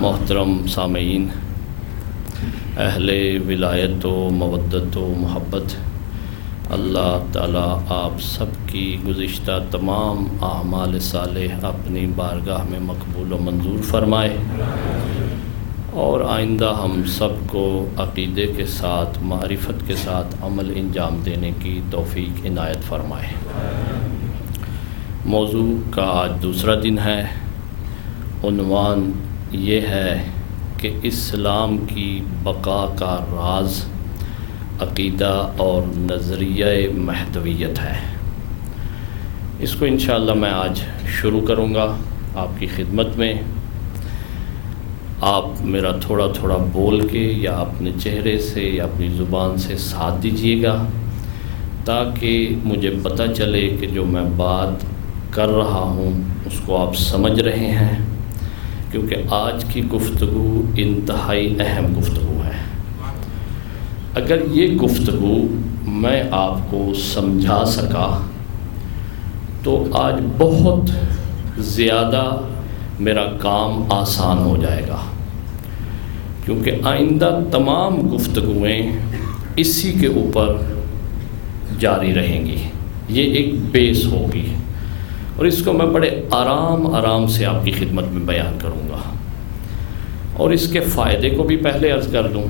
محترم سامعین، اہل ولایت و مودت و محبت، اللہ تعالیٰ آپ سب کی گزشتہ تمام اعمال صالح اپنی بارگاہ میں مقبول و منظور فرمائے اور آئندہ ہم سب کو عقیدے کے ساتھ، معرفت کے ساتھ عمل انجام دینے کی توفیق عنایت فرمائے۔ موضوع کا آج دوسرا دن ہے۔ عنوان یہ ہے کہ اسلام کی بقا کا راز عقیدہ اور نظریہ مہدویت ہے۔ اس کو انشاءاللہ میں آج شروع کروں گا آپ کی خدمت میں۔ آپ میرا تھوڑا تھوڑا بول کے یا اپنے چہرے سے یا اپنی زبان سے ساتھ دیجیے گا تاکہ مجھے پتہ چلے کہ جو میں بات کر رہا ہوں اس کو آپ سمجھ رہے ہیں، کیونکہ آج کی گفتگو انتہائی اہم گفتگو ہے۔ اگر یہ گفتگو میں آپ کو سمجھا سکا تو آج بہت زیادہ میرا کام آسان ہو جائے گا، کیونکہ آئندہ تمام گفتگویں اسی کے اوپر جاری رہیں گی۔ یہ ایک بیس ہوگی اور اس کو میں بڑے آرام سے آپ کی خدمت میں بیان کروں گا، اور اس کے فائدے کو بھی پہلے عرض کر دوں۔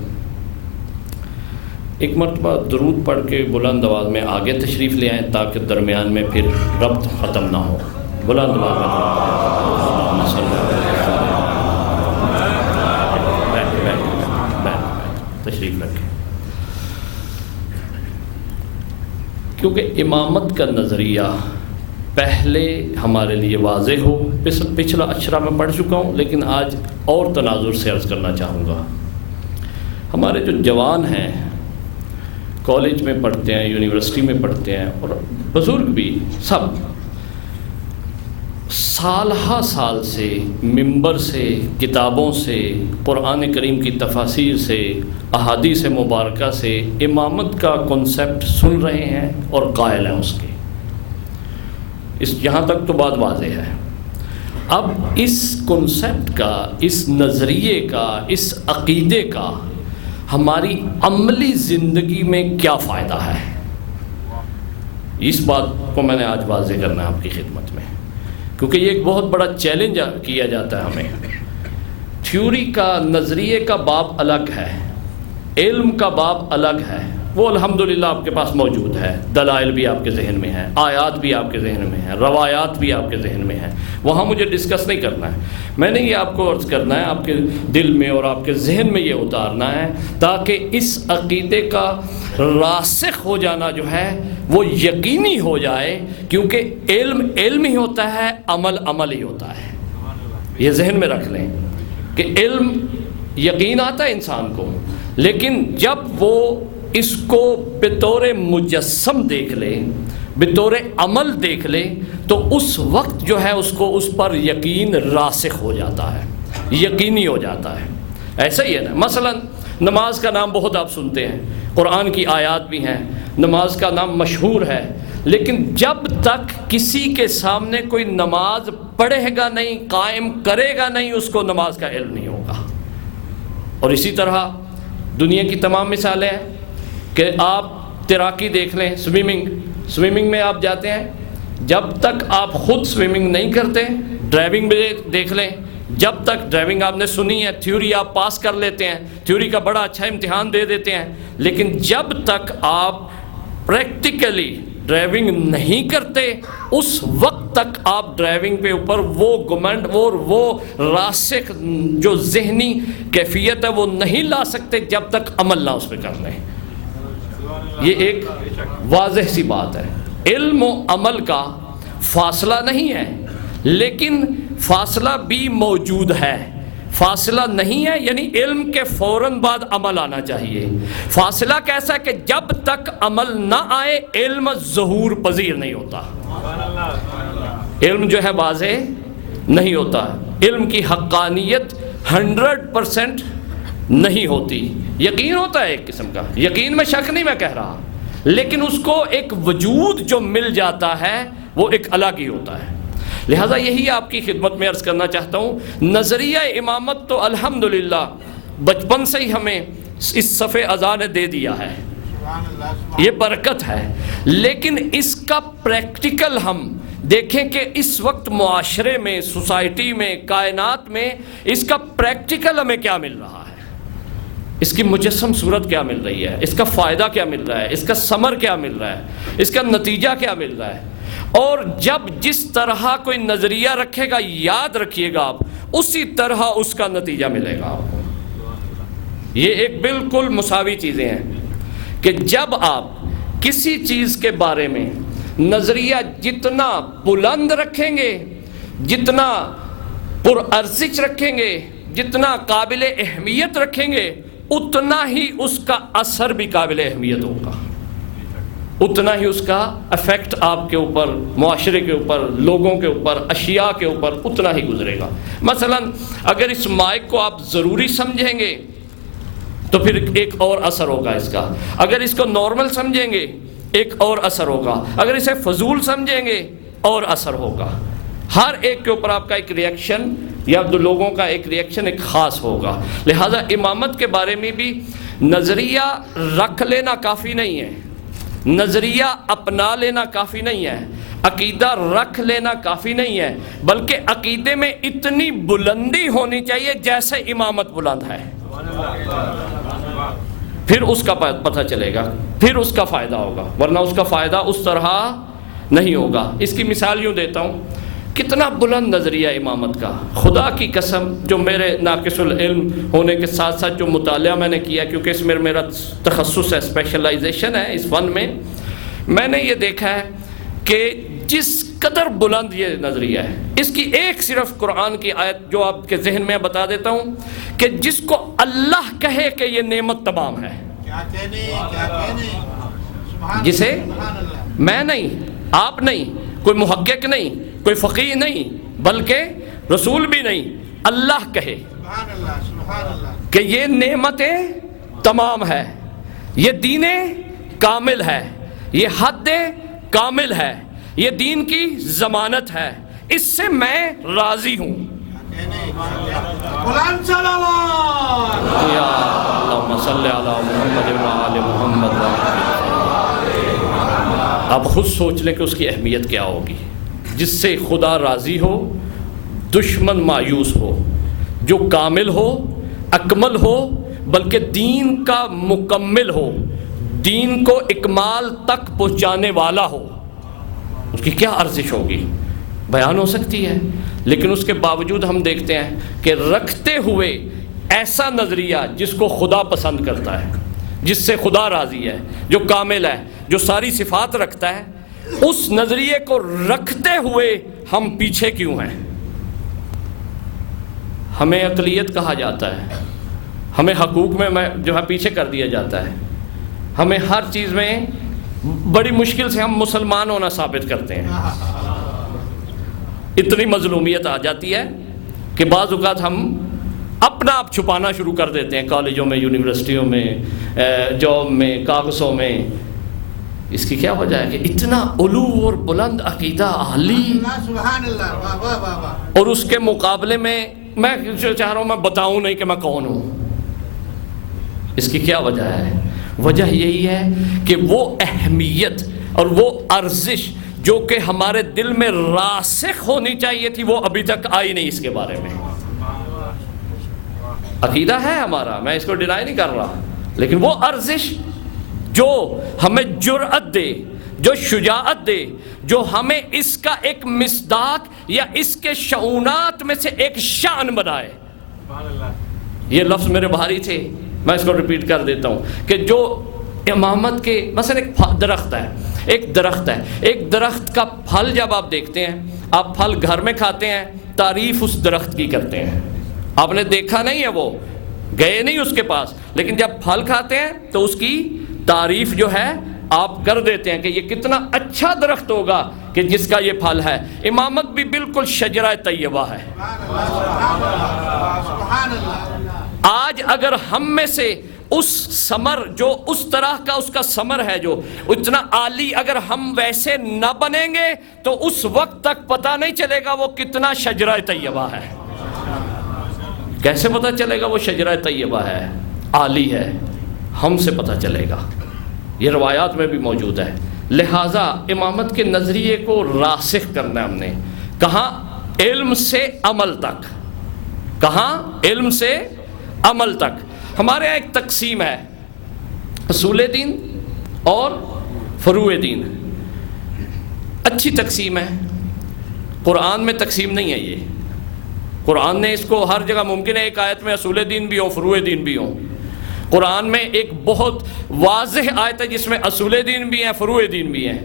ایک مرتبہ درود پڑھ کے بلند آواز میں آگے تشریف لے آئیں تاکہ درمیان میں پھر ربط ختم نہ ہو۔ بلند آواز میں تشریف رکھیں، کیونکہ امامت کا نظریہ پہلے ہمارے لیے واضح ہو۔ پچھلا اشرا میں پڑھ چکا ہوں، لیکن آج اور تناظر سے عرض کرنا چاہوں گا۔ ہمارے جو جوان ہیں، کالج میں پڑھتے ہیں، یونیورسٹی میں پڑھتے ہیں، اور بزرگ بھی، سب سال ہا سال سے منبر سے، کتابوں سے، قرآن کریم کی تفاسیر سے، احادیث مبارکہ سے امامت کا کنسیپٹ سن رہے ہیں اور قائل ہیں اس کے۔ یہاں تک تو بات واضح ہے۔ اب اس کنسیپٹ کا، اس نظریے کا، اس عقیدے کا ہماری عملی زندگی میں کیا فائدہ ہے، اس بات کو میں نے آج واضح کرنا ہے آپ کی خدمت میں، کیونکہ یہ ایک بہت بڑا چیلنج کیا جاتا ہے ہمیں۔ تھیوری کا، نظریے کا باب الگ ہے، علم کا باب الگ ہے، وہ الحمدللہ آپ کے پاس موجود ہے۔ دلائل بھی آپ کے ذہن میں ہیں، آیات بھی آپ کے ذہن میں ہیں، روایات بھی آپ کے ذہن میں ہیں، وہاں مجھے ڈسکس نہیں کرنا ہے۔ میں نے یہ آپ کو عرض کرنا ہے، آپ کے دل میں اور آپ کے ذہن میں یہ اتارنا ہے تاکہ اس عقیدے کا راسخ ہو جانا جو ہے وہ یقینی ہو جائے، کیونکہ علم علم ہی ہوتا ہے، عمل عمل ہی ہوتا ہے۔ یہ ذہن میں رکھ لیں کہ علم یقین آتا ہے انسان کو، لیکن جب وہ اس کو بطور مجسم دیکھ لے، بطور عمل دیکھ لے، تو اس وقت جو ہے اس کو اس پر یقین راسخ ہو جاتا ہے، یقینی ہو جاتا ہے۔ ایسا ہی ہے نا، مثلا نماز کا نام بہت آپ سنتے ہیں، قرآن کی آیات بھی ہیں، نماز کا نام مشہور ہے، لیکن جب تک کسی کے سامنے کوئی نماز پڑھے گا نہیں، قائم کرے گا نہیں، اس کو نماز کا علم نہیں ہوگا۔ اور اسی طرح دنیا کی تمام مثالیں ہیں کہ آپ تیراکی دیکھ لیں، سوئمنگ میں آپ جاتے ہیں، جب تک آپ خود سوئمنگ نہیں کرتے، ڈرائیونگ میں دیکھ لیں، جب تک ڈرائیونگ آپ نے سنی ہے، تھیوری آپ پاس کر لیتے ہیں، تھیوری کا بڑا اچھا امتحان دے دیتے ہیں، لیکن جب تک آپ پریکٹیکلی ڈرائیونگ نہیں کرتے، اس وقت تک آپ ڈرائیونگ پہ اوپر وہ گمنڈ اور وہ راسخ جو ذہنی کیفیت ہے وہ نہیں لا سکتے جب تک عمل نہ اس پہ کر لیں۔ یہ ایک واضح سی بات ہے۔ علم و عمل کا فاصلہ نہیں ہے، لیکن فاصلہ بھی موجود ہے۔ فاصلہ نہیں ہے یعنی علم کے فوراً بعد عمل آنا چاہیے۔ فاصلہ کیسا ہے کہ جب تک عمل نہ آئے علم ظہور پذیر نہیں ہوتا، علم جو ہے واضح نہیں ہوتا، علم کی حقانیت 100% نہیں ہوتی۔ یقین ہوتا ہے ایک قسم کا، یقین میں شک نہیں میں کہہ رہا، لیکن اس کو ایک وجود جو مل جاتا ہے وہ ایک الگ ہی ہوتا ہے۔ لہٰذا یہی آپ کی خدمت میں عرض کرنا چاہتا ہوں، نظریہ امامت تو الحمدللہ بچپن سے ہی ہمیں اس صفِ ازاں نے دے دیا ہے، یہ برکت ہے، لیکن اس کا پریکٹیکل ہم دیکھیں کہ اس وقت معاشرے میں، سوسائٹی میں، کائنات میں اس کا پریکٹیکل ہمیں کیا مل رہا ہے، اس کی مجسم صورت کیا مل رہی ہے، اس کا فائدہ کیا مل رہا ہے، اس کا ثمر کیا مل رہا ہے، اس کا نتیجہ کیا مل رہا ہے۔ اور جب جس طرح کوئی نظریہ رکھے گا، یاد رکھیے گا آپ، اسی طرح اس کا نتیجہ ملے گا آپ کو۔ یہ ایک بالکل مساوی چیزیں ہیں کہ جب آپ کسی چیز کے بارے میں نظریہ جتنا بلند رکھیں گے، جتنا پرارزش رکھیں گے، جتنا قابل اہمیت رکھیں گے، اتنا ہی اس کا اثر بھی قابل اہمیت ہوگا، اتنا ہی اس کا افیکٹ آپ کے اوپر، معاشرے کے اوپر، لوگوں کے اوپر، اشیاء کے اوپر اتنا ہی گزرے گا۔ مثلا اگر اس مائک کو آپ ضروری سمجھیں گے تو پھر ایک اور اثر ہوگا اس کا، اگر اس کو نارمل سمجھیں گے ایک اور اثر ہوگا، اگر اسے فضول سمجھیں گے اور اثر ہوگا۔ ہر ایک کے اوپر آپ کا ایک ریئیکشن یا دو لوگوں کا ایک ریئیکشن ایک خاص ہوگا۔ لہٰذا امامت کے بارے میں بھی نظریہ رکھ لینا کافی نہیں ہے، نظریہ اپنا لینا کافی نہیں ہے، عقیدہ رکھ لینا کافی نہیں ہے، بلکہ عقیدے میں اتنی بلندی ہونی چاہیے جیسے امامت بلند ہے، پھر اس کا پتہ چلے گا، پھر اس کا فائدہ ہوگا، ورنہ اس کا فائدہ اس طرح نہیں ہوگا۔ اس کی مثال یوں دیتا ہوں، کتنا بلند نظریہ امامت کا، خدا کی قسم جو میرے ناقص العلم ہونے کے ساتھ ساتھ جو مطالعہ میں نے کیا، کیونکہ اس میں میرا تخصص ہے، اسپیشلائزیشن ہے اس فن میں نے یہ دیکھا ہے کہ جس قدر بلند یہ نظریہ ہے، اس کی ایک صرف قرآن کی آیت جو آپ کے ذہن میں بتا دیتا ہوں کہ جس کو اللہ کہے کہ یہ نعمت تمام ہے، جسے میں نہیں، آپ نہیں، کوئی محقق نہیں، کوئی فقیہ نہیں، بلکہ رسول بھی نہیں، اللہ کہے کہ یہ نعمتیں تمام ہے، یہ دین کامل ہے، یہ حد کامل ہے، یہ دین کی ضمانت ہے، اس سے میں راضی ہوں۔ یا اللہم صلی علی محمد و آل محمد۔ آپ خود سوچ لیں کہ اس کی اہمیت کیا ہوگی، جس سے خدا راضی ہو، دشمن مایوس ہو، جو کامل ہو، اکمل ہو، بلکہ دین کا مکمل ہو، دین کو اکمال تک پہنچانے والا ہو، اس کی کیا ارزش ہوگی، بیان ہو سکتی ہے۔ لیکن اس کے باوجود ہم دیکھتے ہیں کہ رکھتے ہوئے ایسا نظریہ جس کو خدا پسند کرتا ہے، جس سے خدا راضی ہے، جو کامل ہے، جو ساری صفات رکھتا ہے، اس نظریے کو رکھتے ہوئے ہم پیچھے کیوں ہیں؟ ہمیں اقلیت کہا جاتا ہے، ہمیں حقوق میں جو ہے پیچھے کر دیا جاتا ہے، ہمیں ہر چیز میں بڑی مشکل سے ہم مسلمان ہونا ثابت کرتے ہیں، اتنی مظلومیت آ جاتی ہے کہ بعض اوقات ہم اپنا آپ چھپانا شروع کر دیتے ہیں، کالجوں میں، یونیورسٹیوں میں، جاب میں، کاغذوں میں۔ اس کی کیا وجہ ہے کہ اتنا علو اور بلند عقیدہ عالی، اور اس کے مقابلے میں میں چاہ رہا ہوں میں بتاؤں نہیں کہ میں کون ہوں۔ اس کی کیا وجہ ہے؟ وجہ یہی ہے کہ وہ اہمیت اور وہ ارزش جو کہ ہمارے دل میں راسخ ہونی چاہیے تھی، وہ ابھی تک آئی نہیں۔ اس کے بارے میں عقیدہ ہے ہمارا، میں اس کو ڈینائی نہیں کر رہا، لیکن وہ ارزش جو ہمیں جرأت دے، جو شجاعت دے، جو ہمیں اس کا ایک مصداق یا اس کے شعونات میں سے ایک شان بنائے۔ یہ لفظ میرے بھاری تھے، میں اس کو ریپیٹ کر دیتا ہوں کہ جو امامت کے مثلا ایک درخت ہے، ایک درخت کا پھل جب آپ دیکھتے ہیں، آپ پھل گھر میں کھاتے ہیں، تعریف اس درخت کی کرتے ہیں، آپ نے دیکھا نہیں ہے، وہ گئے نہیں اس کے پاس، لیکن جب پھل کھاتے ہیں تو اس کی تعریف جو ہے آپ کر دیتے ہیں کہ یہ کتنا اچھا درخت ہوگا کہ جس کا یہ پھل ہے۔ امامت بھی بالکل شجرہ طیبہ ہے۔ آج اگر ہم میں سے اس ثمر جو اس طرح کا اس کا ثمر ہے جو اتنا عالی، اگر ہم ویسے نہ بنیں گے تو اس وقت تک پتہ نہیں چلے گا وہ کتنا شجرہ طیبہ ہے۔ کیسے پتہ چلے گا وہ شجرہ طیبہ ہے، عالی ہے؟ ہم سے پتہ چلے گا، یہ روایات میں بھی موجود ہے۔ لہٰذا امامت کے نظریے کو راسخ کرنا ہم نے، کہاں؟ علم سے عمل تک، کہاں؟ علم سے عمل تک۔ ہمارے یہاں ایک تقسیم ہے، اصول دین اور فروع دین، اچھی تقسیم ہے۔ قرآن میں تقسیم نہیں ہے، یہ قرآن نے اس کو ہر جگہ، ممکن ہے ایک آیت میں اصول دین بھی ہو، فروع دین بھی ہو۔ قرآن میں ایک بہت واضح آیت ہے جس میں اصول دین بھی ہیں، فروع دین بھی ہیں۔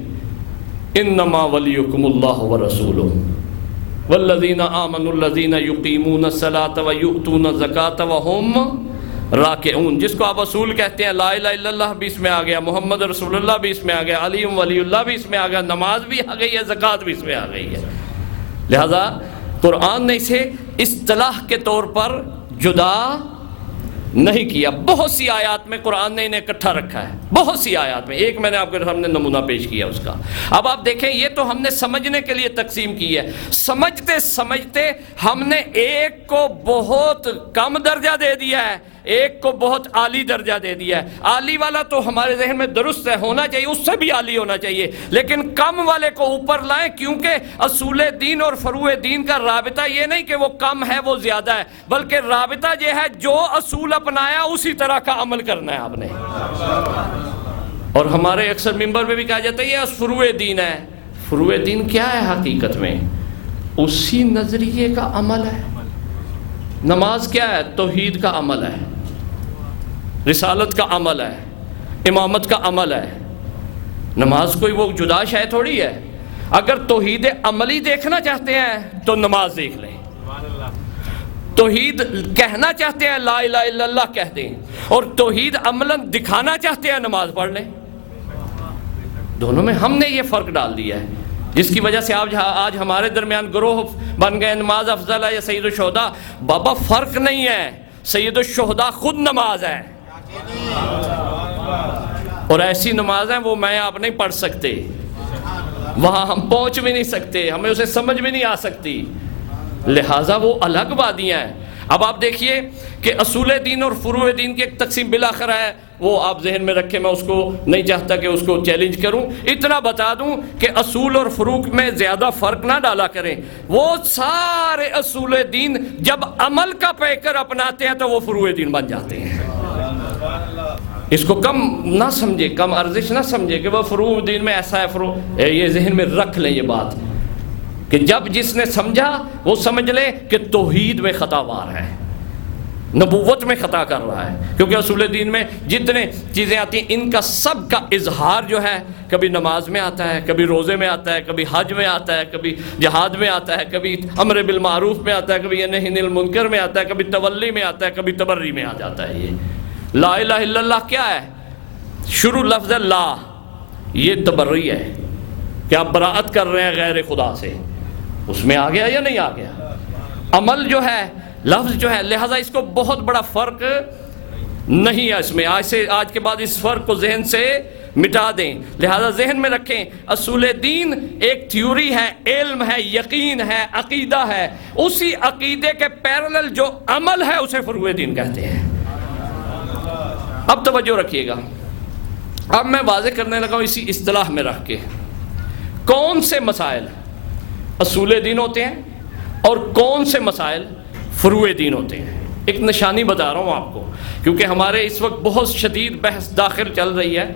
انما ولیکم اللہ ورسولہ والذین آمنوا الذین یقیمون الصلاۃ ویؤتون الزکاۃ وہم راکعون، جس کو آپ اصول کہتے ہیں۔ لا الہ الا اللہ بھی اس میں آ گیا، محمد رسول اللہ بھی اس میں آ گیا، علی ولی اللہ بھی اس میں آ گیا، نماز بھی آ گئی ہے، زکوٰۃ بھی اس میں آ گئی ہے۔ لہذا قرآن نے اسے اصطلاح کے طور پر جدا نہیں کیا۔ بہت سی آیات میں قرآن نے انہیں اکٹھا رکھا ہے، بہت سی آیات میں، ایک میں نے آپ کے سامنے نمونہ پیش کیا اس کا۔ اب آپ دیکھیں، یہ تو ہم نے سمجھنے کے لیے تقسیم کی ہے، سمجھتے سمجھتے ہم نے ایک کو بہت کم درجہ دے دیا ہے، ایک کو بہت عالی درجہ دے دیا ہے۔ عالی والا تو ہمارے ذہن میں درست ہے، ہونا چاہیے، اس سے بھی عالی ہونا چاہیے، لیکن کم والے کو اوپر لائیں، کیونکہ اصول دین اور فروع دین کا رابطہ یہ نہیں کہ وہ کم ہے وہ زیادہ ہے، بلکہ رابطہ یہ ہے جو اصول اپنایا اسی طرح کا عمل کرنا ہے آپ نے۔ اور ہمارے اکثر ممبر میں بھی کہا جاتا ہے یہ فروع دین ہے۔ فروع دین کیا ہے حقیقت میں؟ اسی نظریے کا عمل ہے۔ نماز کیا ہے؟ توحید کا عمل ہے، رسالت کا عمل ہے، امامت کا عمل ہے۔ نماز کوئی وہ جدا شے تھوڑی ہے۔ اگر توحید عملی دیکھنا چاہتے ہیں تو نماز دیکھ لیں، توحید کہنا چاہتے ہیں لا الہ الا اللہ کہہ دیں، اور توحید عملاً دکھانا چاہتے ہیں نماز پڑھ لیں۔ دونوں میں ہم نے یہ فرق ڈال دیا ہے، جس کی وجہ سے آج ہمارے درمیان گروہ بن گئے، نماز افضل ہے یا سید الشہداء۔ بابا فرق نہیں ہے، سید الشہداء خود نماز ہے، اور ایسی نماز ہے وہ میں آپ نہیں پڑھ سکتے، وہاں ہم پہنچ بھی نہیں سکتے، ہمیں اسے سمجھ بھی نہیں آ سکتی، لہٰذا وہ الگ وادیاں ہیں۔ اب آپ دیکھیے کہ اصول دین اور فروع دین کی ایک تقسیم بالآخر ہے، وہ آپ ذہن میں رکھیں، میں اس کو نہیں چاہتا کہ اس کو چیلنج کروں، اتنا بتا دوں کہ اصول اور فروع میں زیادہ فرق نہ ڈالا کریں۔ وہ سارے اصول دین جب عمل کا پیکر اپناتے ہیں تو وہ فروع دین بن جاتے ہیں۔ اس کو کم نہ سمجھے، کم ارزش نہ سمجھے کہ وہ فروع دین میں ایسا ہے، یہ ذہن میں رکھ لیں یہ بات، کہ جب جس نے سمجھا وہ سمجھ لے کہ توحید میں خطا وار ہے، نبوت میں خطا کر رہا ہے، کیونکہ اصول دین میں جتنے چیزیں آتی ہیں ان کا سب کا اظہار جو ہے کبھی نماز میں آتا ہے، کبھی روزے میں آتا ہے، کبھی حج میں آتا ہے، کبھی جہاد میں آتا ہے، کبھی امر بالمعروف میں آتا ہے، کبھی نہی عن المنکر میں آتا ہے، کبھی تولی میں آتا ہے، کبھی تبری میں آ جاتا ہے۔ یہ لا الہ الا اللہ کیا ہے؟ شروع لفظ لا، یہ تبری ہے کہ آپ براءت کر رہے ہیں غیر خدا سے، اس میں آ گیا یا نہیں آ گیا؟ عمل جو ہے، لفظ جو ہے، لہذا اس کو بہت بڑا فرق نہیں ہے اس میں۔ آج کے بعد اس فرق کو ذہن سے مٹا دیں، لہذا ذہن میں رکھیں اصول دین ایک تھیوری ہے، علم ہے، یقین ہے، عقیدہ ہے، اسی عقیدے کے پیرلل جو عمل ہے اسے فروع دین کہتے ہیں۔ اب توجہ رکھیے گا، اب میں واضح کرنے لگا ہوں اسی اصطلاح میں رکھ کے کون سے مسائل اصول دین ہوتے ہیں اور کون سے مسائل فروع دین ہوتے ہیں۔ ایک نشانی بتا رہا ہوں آپ کو، کیونکہ ہمارے اس وقت بہت شدید بحث داخل چل رہی ہے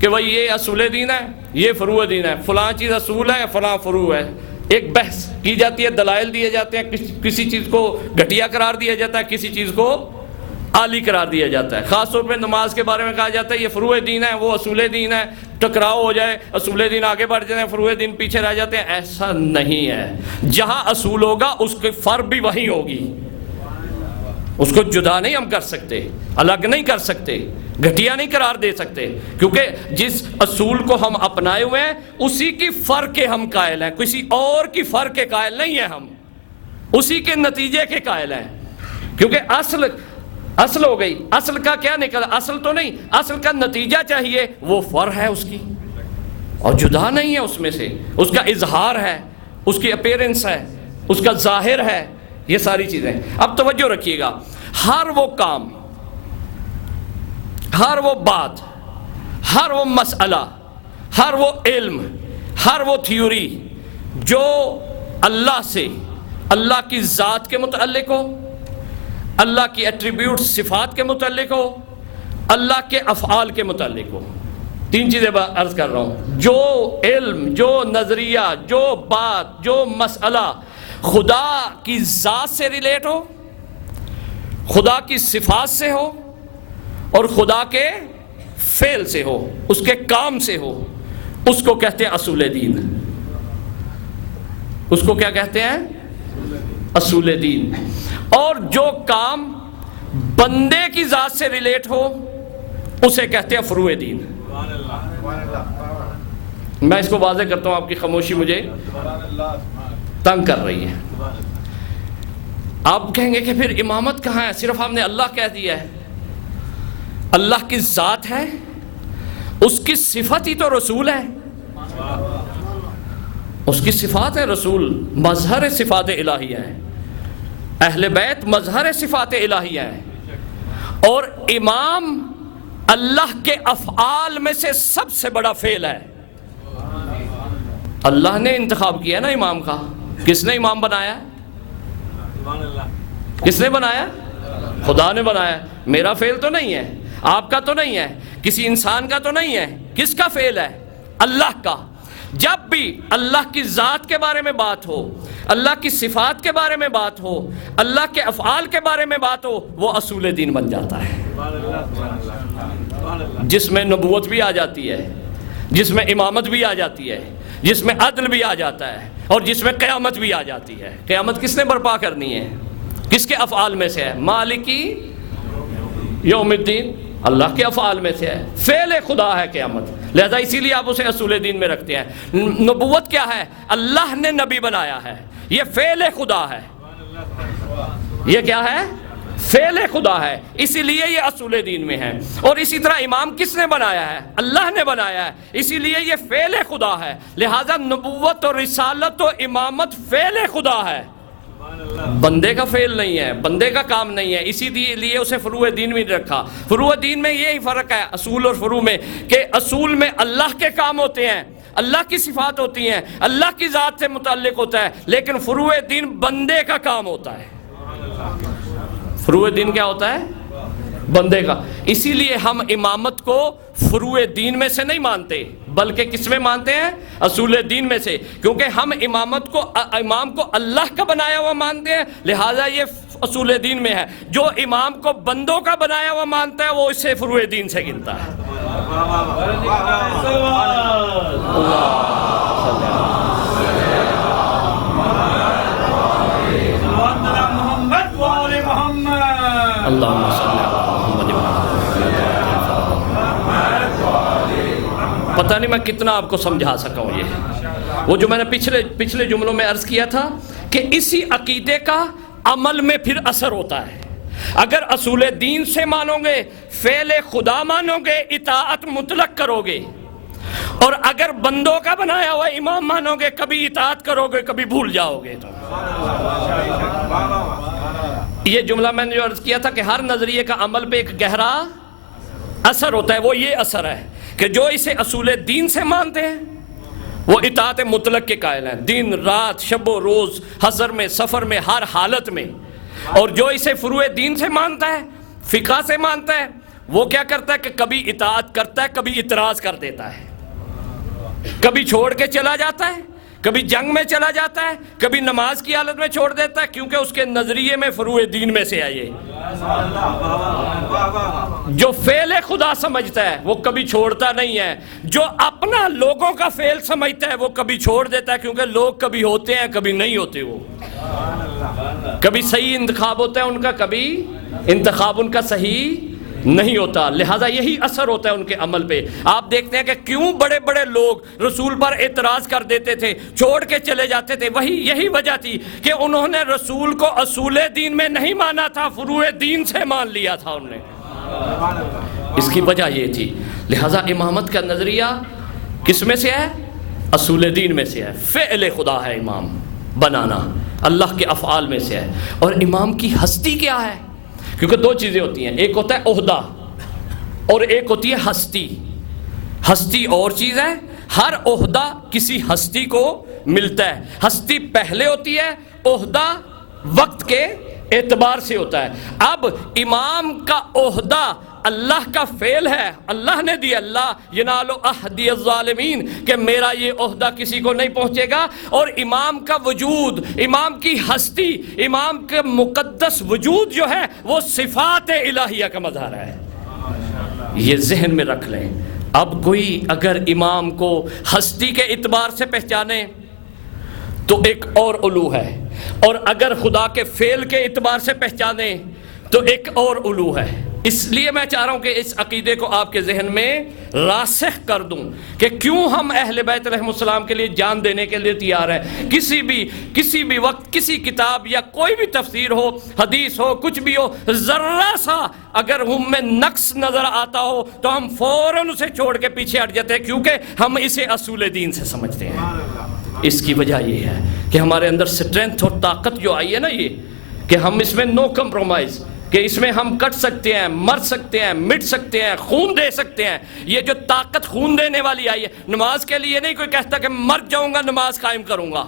کہ بھائی یہ اصول دین ہے، یہ فروع دین ہے، فلاں چیز اصول ہے، فلاں فروع ہے۔ ایک بحث کی جاتی ہے، دلائل دیے جاتے ہیں، کسی چیز کو گھٹیا قرار دیا جاتا ہے، کسی چیز کو عالی قرار دیا جاتا ہے۔ خاص طور پہ نماز کے بارے میں کہا جاتا ہے یہ فروع دین ہے، وہ اصول دین ہے، ٹکراؤ ہو جائے، اصول دین آگے بڑھ جاتے ہیں، فروع دین پیچھے رہ جاتے ہیں۔ ایسا نہیں ہے، جہاں اصول ہوگا اس کی فرق بھی وہیں ہوگی، اس کو جدا نہیں ہم کر سکتے، الگ نہیں کر سکتے، گھٹیا نہیں قرار دے سکتے، کیونکہ جس اصول کو ہم اپنائے ہوئے ہیں اسی کی فرق کے ہم قائل ہیں، کسی اور کی فرق کے قائل نہیں ہیں، ہم اسی کے نتیجے کے قائل ہیں، کیونکہ اصل اصل ہو گئی. اصل کا کیا نکلا؟ اصل تو نہیں، اصل کا نتیجہ چاہیے. وہ فر ہے اس کی اور جدا نہیں ہے اس میں سے، اس کا اظہار ہے، اس کی اپیرنس ہے، اس کا ظاہر ہے، یہ ساری چیزیں. اب توجہ رکھیے گا، ہر وہ کام، ہر وہ بات، ہر وہ مسئلہ، ہر وہ علم، ہر وہ تھیوری جو اللہ سے، اللہ کی ذات کے متعلق ہو، اللہ کی ایٹریبیوٹ صفات کے متعلق ہو، اللہ کے افعال کے متعلق ہو. تین چیزیں عرض کر رہا ہوں. جو علم، جو نظریہ، جو بات، جو مسئلہ خدا کی ذات سے ریلیٹ ہو، خدا کی صفات سے ہو اور خدا کے فعل سے ہو، اس کے کام سے ہو، اس کو کہتے ہیں اصول دین. اس کو کیا کہتے ہیں؟ اصول دین. اور جو کام بندے کی ذات سے ریلیٹ ہو اسے کہتے ہیں فروع دین. میں اس کو واضح کرتا ہوں، آپ کی خاموشی مجھے تنگ کر رہی ہے. آپ کہیں گے کہ پھر امامت کہاں ہے؟ صرف ہم نے اللہ کہہ دیا ہے. اللہ کی ذات ہے، اس کی صفت ہی تو رسول ہے. اس کی صفات ہے رسول، مظہر صفات الہیہ ہیں. اہل بیت مظہر صفات الہیہ ہیں. اور امام اللہ کے افعال میں سے سب سے بڑا فعل ہے. اللہ نے انتخاب کیا نا امام کا. کس نے امام بنایا؟ کس نے بنایا؟ خدا نے بنایا. میرا فعل تو نہیں ہے، آپ کا تو نہیں ہے، کسی انسان کا تو نہیں ہے. کس کا فعل ہے؟ اللہ کا. جب بھی اللہ کی ذات کے بارے میں بات ہو، اللہ کی صفات کے بارے میں بات ہو، اللہ کے افعال کے بارے میں بات ہو، وہ اصول دین بن جاتا ہے، جس میں نبوت بھی آ جاتی ہے، جس میں امامت بھی آ جاتی ہے، جس میں عدل بھی آ جاتا ہے، اور جس میں قیامت بھی آ جاتی ہے. قیامت کس نے برپا کرنی ہے؟ کس کے افعال میں سے ہے؟ مالکی یوم الدین، اللہ کے افعال میں سے ہے. فعل خدا ہے قیامت، لہذا اسی لیے آپ اسے اصول دین میں رکھتے ہیں. نبوت کیا ہے؟ اللہ نے نبی بنایا ہے، یہ فعل خدا ہے. یہ کیا ہے؟ فعل خدا ہے، اسی لیے یہ اصول دین میں ہے. اور اسی طرح امام کس نے بنایا ہے؟ اللہ نے بنایا ہے، اسی لیے یہ فعل خدا ہے. لہذا نبوت اور رسالت و امامت فعل خدا ہے، بندے کا فعل نہیں ہے، بندے کا کام نہیں ہے. اسی لیے اسے فروع دین میں رکھا. فروع دین میں یہی فرق ہے اصول اور فروع میں، کہ اصول میں اللہ کے کام ہوتے ہیں، اللہ کی صفات ہوتی ہیں، اللہ کی ذات سے متعلق ہوتا ہے. لیکن فروع دین بندے کا کام ہوتا ہے. فروع دین کیا ہوتا ہے؟ بندے کا. اسی لیے ہم امامت کو فروع دین میں سے نہیں مانتے، بلکہ کس میں مانتے ہیں؟ اصول دین میں سے. کیونکہ ہم امامت کو، امام کو اللہ کا بنایا ہوا مانتے ہیں، لہٰذا یہ اصول دین میں ہے. جو امام کو بندوں کا بنایا ہوا مانتا ہے وہ اسے فروع دین سے گنتا ہے. پتہ نہیں میں کتنا آپ کو سمجھا سکا ہوں. یہ وہ جو میں نے پچھلے جملوں میں عرض کیا تھا کہ اسی عقیدے کا عمل میں پھر اثر ہوتا ہے. اگر اصول دین سے مانو گے، فعل خدا مانو گے، اطاعت مطلق کرو گے، اور اگر بندوں کا بنایا ہوا امام مانو گے، کبھی اطاعت کرو گے، کبھی بھول جاؤ گے. یہ جملہ میں نے جو عرض کیا تھا کہ ہر نظریے کا عمل پہ ایک گہرا اثر ہوتا ہے، وہ یہ اثر ہے کہ جو اسے اصول دین سے مانتے ہیں وہ اطاعت مطلق کے قائل ہیں، دن رات، شب و روز، حضر میں، سفر میں، ہر حالت میں. اور جو اسے فروع دین سے مانتا ہے، فقہ سے مانتا ہے، وہ کیا کرتا ہے کہ کبھی اطاعت کرتا ہے، کبھی اعتراض کر دیتا ہے، کبھی چھوڑ کے چلا جاتا ہے، کبھی جنگ میں چلا جاتا ہے، کبھی نماز کی حالت میں چھوڑ دیتا ہے، کیونکہ اس کے نظریے میں فروع دین میں سے آئے. جو فعل خدا سمجھتا ہے وہ کبھی چھوڑتا نہیں ہے، جو اپنا لوگوں کا فعل سمجھتا ہے وہ کبھی چھوڑ دیتا ہے، کیونکہ لوگ کبھی ہوتے ہیں کبھی نہیں ہوتے. وہ کبھی صحیح انتخاب ہوتا ہے ان کا، کبھی انتخاب ان کا صحیح نہیں ہوتا، لہٰذا یہی اثر ہوتا ہے ان کے عمل پہ۔ آپ دیکھتے ہیں کہ کیوں بڑے بڑے لوگ رسول پر اعتراض کر دیتے تھے، چھوڑ کے چلے جاتے تھے، یہی وجہ تھی کہ انہوں نے رسول کو اصول دین میں نہیں مانا تھا، فروع دین سے مان لیا تھا انہوں نے۔ اس کی وجہ یہ تھی۔ لہٰذا امامت کا نظریہ کس میں سے ہے؟ اصول دین میں سے ہے۔ فعل خدا ہے امام بنانا، اللہ کے افعال میں سے ہے۔ اور امام کی ہستی کیا ہے؟ کیونکہ دو چیزیں ہوتی ہیں، ایک ہوتا ہے عہدہ اور ایک ہوتی ہے ہستی۔ ہستی اور چیز ہے، ہر عہدہ کسی ہستی کو ملتا ہے۔ ہستی پہلے ہوتی ہے، عہدہ وقت کے اعتبار سے ہوتا ہے۔ اب امام کا عہدہ اللہ کا فعل ہے، اللہ نے دیا، اللہ ینال عہدی الظالمین، کہ میرا یہ عہدہ کسی کو نہیں پہنچے گا۔ اور امام کا وجود، امام کی ہستی، امام کے مقدس وجود جو ہے وہ صفات الہیہ کا مظہر ہے۔ یہ ذہن میں رکھ لیں۔ اب کوئی اگر امام کو ہستی کے اعتبار سے پہچانے تو ایک اور علو ہے، اور اگر خدا کے فعل کے اعتبار سے پہچانے تو ایک اور علو ہے۔ اس لیے میں چاہ رہا ہوں کہ اس عقیدے کو آپ کے ذہن میں راسخ کر دوں کہ کیوں ہم اہل بیت علیہ السلام کے لیے جان دینے کے لیے تیار ہیں۔ کسی بھی وقت کسی کتاب یا کوئی بھی تفسیر ہو، حدیث ہو، کچھ بھی ہو، ذرہ سا اگر ہم میں نقص نظر آتا ہو تو ہم فوراً اسے چھوڑ کے پیچھے ہٹ جاتے ہیں، کیونکہ ہم اسے اصول دین سے سمجھتے ہیں۔ اس کی وجہ یہ ہے کہ ہمارے اندر اسٹرینتھ اور طاقت جو آئی ہے نا، یہ کہ ہم اس میں نو کمپرومائز، کہ اس میں ہم کٹ سکتے ہیں، مر سکتے ہیں، مٹ سکتے ہیں، خون دے سکتے ہیں۔ یہ جو طاقت خون دینے والی آئی ہے، نماز کے لیے نہیں کوئی کہتا کہ مر جاؤں گا نماز قائم کروں گا۔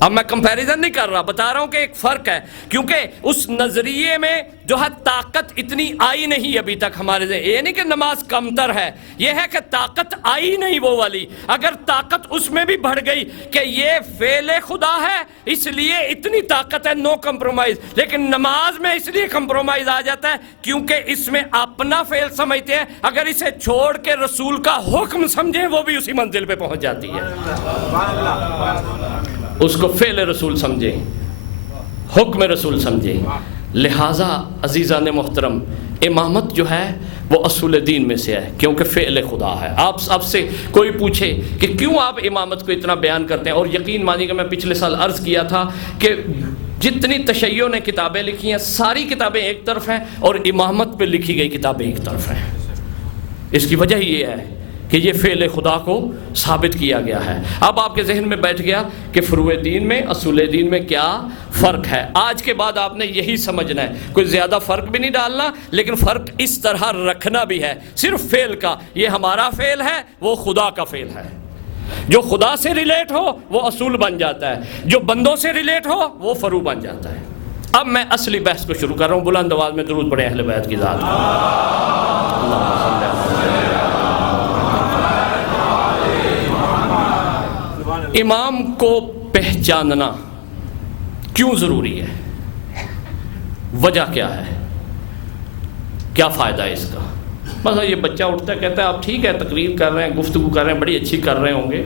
اب میں کمپیریزن نہیں کر رہا، بتا رہا ہوں کہ ایک فرق ہے، کیونکہ اس نظریے میں جو ہے طاقت اتنی آئی نہیں ابھی تک ہمارے ذہن۔ یہ نہیں کہ نماز کمتر ہے، یہ ہے کہ طاقت آئی نہیں وہ والی۔ اگر طاقت اس میں بھی بڑھ گئی کہ یہ فعل خدا ہے اس لیے اتنی طاقت ہے، نو کمپرومائز، لیکن نماز میں اس لیے کمپرومائز آ جاتا ہے کیونکہ اس میں اپنا فعل سمجھتے ہیں، اگر اسے چھوڑ کے رسول کا حکم سمجھیں وہ بھی اسی منزل پہ پہنچ جاتی ہے۔ اس کو فعل رسول سمجھیں، حکم رسول سمجھیں۔ لہٰذا عزیزان محترم، امامت جو ہے وہ اصول دین میں سے ہے، کیونکہ فعل خدا ہے۔ آپ سے کوئی پوچھے کہ کیوں آپ امامت کو اتنا بیان کرتے ہیں، اور یقین مانیے کہ میں پچھلے سال عرض کیا تھا کہ جتنی تشیع نے کتابیں لکھی ہیں ساری کتابیں ایک طرف ہیں، اور امامت پہ لکھی گئی کتابیں ایک طرف ہیں۔ اس کی وجہ یہ ہے کہ یہ فعل خدا کو ثابت کیا گیا ہے۔ اب آپ کے ذہن میں بیٹھ گیا کہ فروع دین میں، اصول دین میں کیا فرق ہے۔ آج کے بعد آپ نے یہی سمجھنا ہے، کوئی زیادہ فرق بھی نہیں ڈالنا، لیکن فرق اس طرح رکھنا بھی ہے، صرف فعل کا۔ یہ ہمارا فعل ہے، وہ خدا کا فعل ہے۔ جو خدا سے ریلیٹ ہو وہ اصول بن جاتا ہے، جو بندوں سے ریلیٹ ہو وہ فروع بن جاتا ہے۔ اب میں اصلی بحث کو شروع کر رہا ہوں، بلند آواز میں درود پڑھیں اہل بیت کی ذات پر۔ امام کو پہچاننا کیوں ضروری ہے؟ وجہ کیا ہے؟ کیا فائدہ ہے اس کا؟ مثلا یہ بچہ اٹھتا ہے کہتا ہے آپ ٹھیک ہے تقریر کر رہے ہیں، گفتگو کر رہے ہیں، بڑی اچھی کر رہے ہوں گے،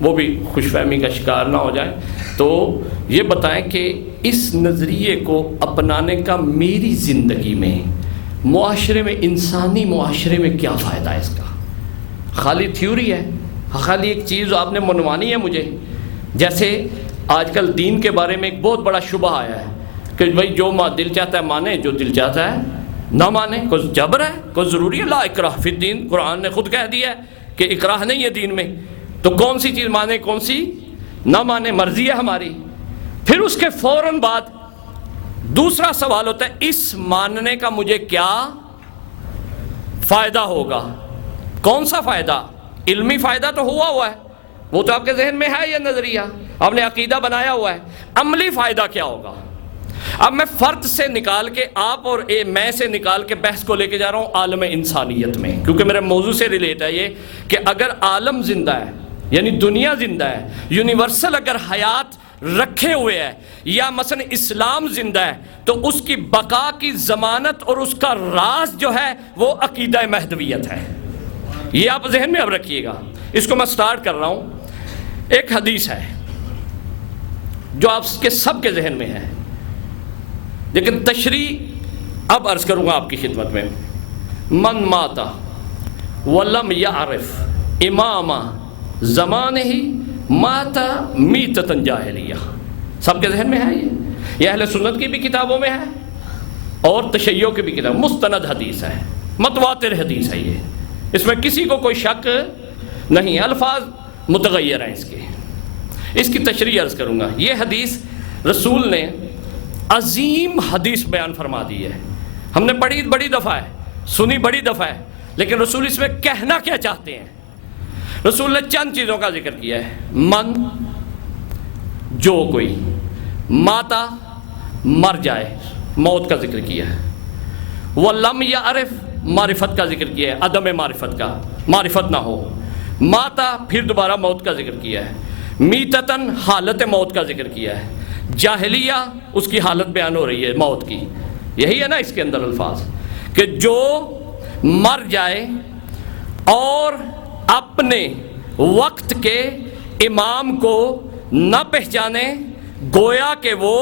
وہ بھی خوش فہمی کا شکار نہ ہو جائے، تو یہ بتائیں کہ اس نظریے کو اپنانے کا میری زندگی میں، معاشرے میں، انسانی معاشرے میں کیا فائدہ ہے اس کا؟ خالی تھیوری ہے، خالی ایک چیز آپ نے منوانی ہے مجھے۔ جیسے آج کل دین کے بارے میں ایک بہت بڑا شبہ آیا ہے کہ بھائی جو دل چاہتا ہے مانے، جو دل چاہتا ہے نہ مانے، کوئی جبر ہے، کوئی ضروری ہے؟ لا اکراہ فی الدین، قرآن نے خود کہہ دیا ہے کہ اکراہ نہیں ہے دین میں، تو کون سی چیز مانے کون سی نہ مانے، مرضی ہے ہماری۔ پھر اس کے فوراً بعد دوسرا سوال ہوتا ہے اس ماننے کا مجھے کیا فائدہ ہوگا؟ کون سا فائدہ؟ علمی فائدہ تو ہوا ہے، وہ تو آپ کے ذہن میں ہے، یہ نظریہ آپ نے عقیدہ بنایا ہوا ہے۔ عملی فائدہ کیا ہوگا؟ اب میں فرد سے نکال کے، آپ اور میں سے نکال کے بحث کو لے کے جا رہا ہوں عالم انسانیت میں، کیونکہ میرے موضوع سے ریلیٹ ہے یہ کہ اگر عالم زندہ ہے، یعنی دنیا زندہ ہے، یونیورسل اگر حیات رکھے ہوئے ہے، یا مثلا اسلام زندہ ہے، تو اس کی بقا کی ضمانت اور اس کا راز جو ہے وہ عقیدہ مہدویت ہے۔ یہ آپ ذہن میں اب رکھیے گا۔ اس کو میں سٹارٹ کر رہا ہوں۔ ایک حدیث ہے جو آپ کے سب کے ذہن میں ہے، لیکن تشریح اب عرض کروں گا آپ کی خدمت میں، من ماتا ولم یعرف امام زمانہ ماتا میتۃ جاہلیہ. سب کے ذہن میں ہے یہ اہل سنت کی بھی کتابوں میں ہے اور تشیع کی بھی کتاب، مستند حدیث ہے، متواتر حدیث ہے یہ، اس میں کسی کو کوئی شک نہیں. الفاظ متغیر ہیں اس کی تشریح عرض کروں گا. یہ حدیث رسول نے عظیم حدیث بیان فرما دی ہے. ہم نے پڑھی بڑی دفعہ ہے، سنی بڑی دفعہ ہے، لیکن رسول اس میں کہنا کیا چاہتے ہیں؟ رسول نے چند چیزوں کا ذکر کیا ہے. من، جو کوئی، ماتا، مر جائے، موت کا ذکر کیا ہے. وَلَمْ يَعْرِفْ، معرفت کا ذکر کیا ہے، عدم معرفت کا، معرفت نہ ہو. ماتا، پھر دوبارہ موت کا ذکر کیا ہے. میتتن، حالت موت کا ذکر کیا ہے. جاہلیہ، اس کی حالت بیان ہو رہی ہے موت کی. یہی ہے نا اس کے اندر الفاظ کہ جو مر جائے اور اپنے وقت کے امام کو نہ پہچانے، گویا کہ وہ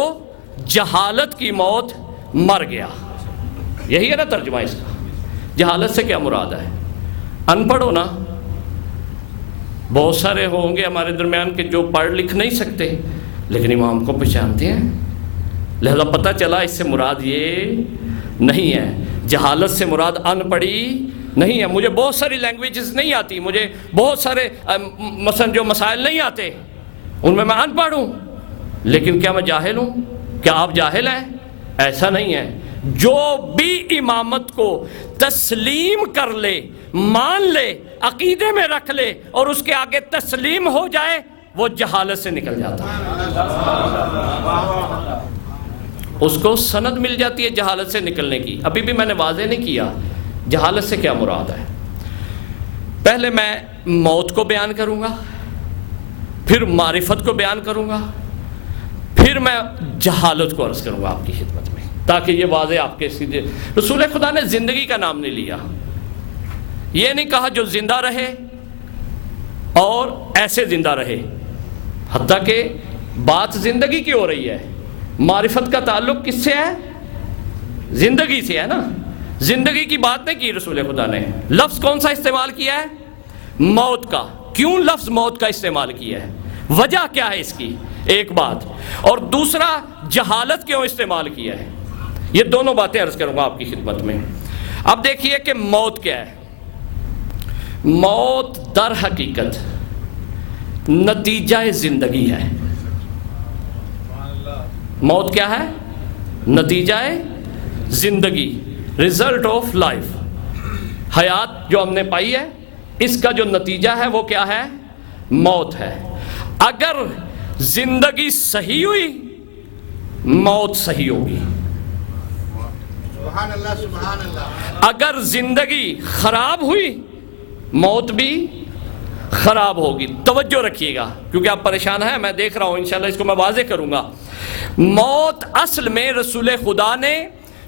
جہالت کی موت مر گیا. یہی ہے نا ترجمہ اس کا. جہالت سے کیا مراد ہے؟ ان پڑھ ہو نا. بہت سارے ہوں گے ہمارے درمیان کے جو پڑھ لکھ نہیں سکتے لیکن امام کو پہچانتے ہیں، لہذا پتہ چلا اس سے مراد یہ نہیں ہے. جہالت سے مراد ان پڑھی نہیں ہے. مجھے بہت ساری لینگویجز نہیں آتی، مجھے بہت سارے مثلا جو مسائل نہیں آتے ان میں ان پڑھ ہوں، لیکن کیا میں جاہل ہوں؟ کیا آپ جاہل ہیں؟ ایسا نہیں ہے. جو بھی امامت کو تسلیم کر لے، مان لے، عقیدے میں رکھ لے اور اس کے آگے تسلیم ہو جائے، وہ جہالت سے نکل جاتا ہے. اس کو سند مل جاتی ہے جہالت سے نکلنے کی. ابھی بھی میں نے واضح نہیں کیا جہالت سے کیا مراد ہے. پہلے میں موت کو بیان کروں گا، پھر معرفت کو بیان کروں گا، پھر میں جہالت کو عرض کروں گا آپ کی خدمت میں، تاکہ یہ واضح آپ کے سیدھے. رسول خدا نے زندگی کا نام نہیں لیا. یہ نہیں کہا جو زندہ رہے اور ایسے زندہ رہے، حتیٰ کہ بات زندگی کی ہو رہی ہے. معرفت کا تعلق کس سے ہے؟ زندگی سے ہے نا. زندگی کی بات نہیں کی رسول خدا نے. لفظ کون سا استعمال کیا ہے؟ موت کا. کیوں لفظ موت کا استعمال کیا ہے؟ وجہ کیا ہے اس کی؟ ایک بات. اور دوسرا جہالت کیوں استعمال کیا ہے؟ یہ دونوں باتیں عرض کروں گا آپ کی خدمت میں. اب دیکھیے کہ موت کیا ہے. موت در حقیقت نتیجہ زندگی ہے. موت کیا ہے؟ نتیجہ زندگی، ریزلٹ آف لائف. حیات جو ہم نے پائی ہے اس کا جو نتیجہ ہے وہ کیا ہے؟ موت ہے. اگر زندگی صحیح ہوئی موت صحیح ہوگی. سبحان اللہ سبحان اللہ. اگر زندگی خراب ہوئی موت بھی خراب ہوگی. توجہ رکھیے گا کیونکہ آپ پریشان ہیں، میں دیکھ رہا ہوں، انشاءاللہ اس کو میں واضح کروں گا. موت اصل میں رسول خدا نے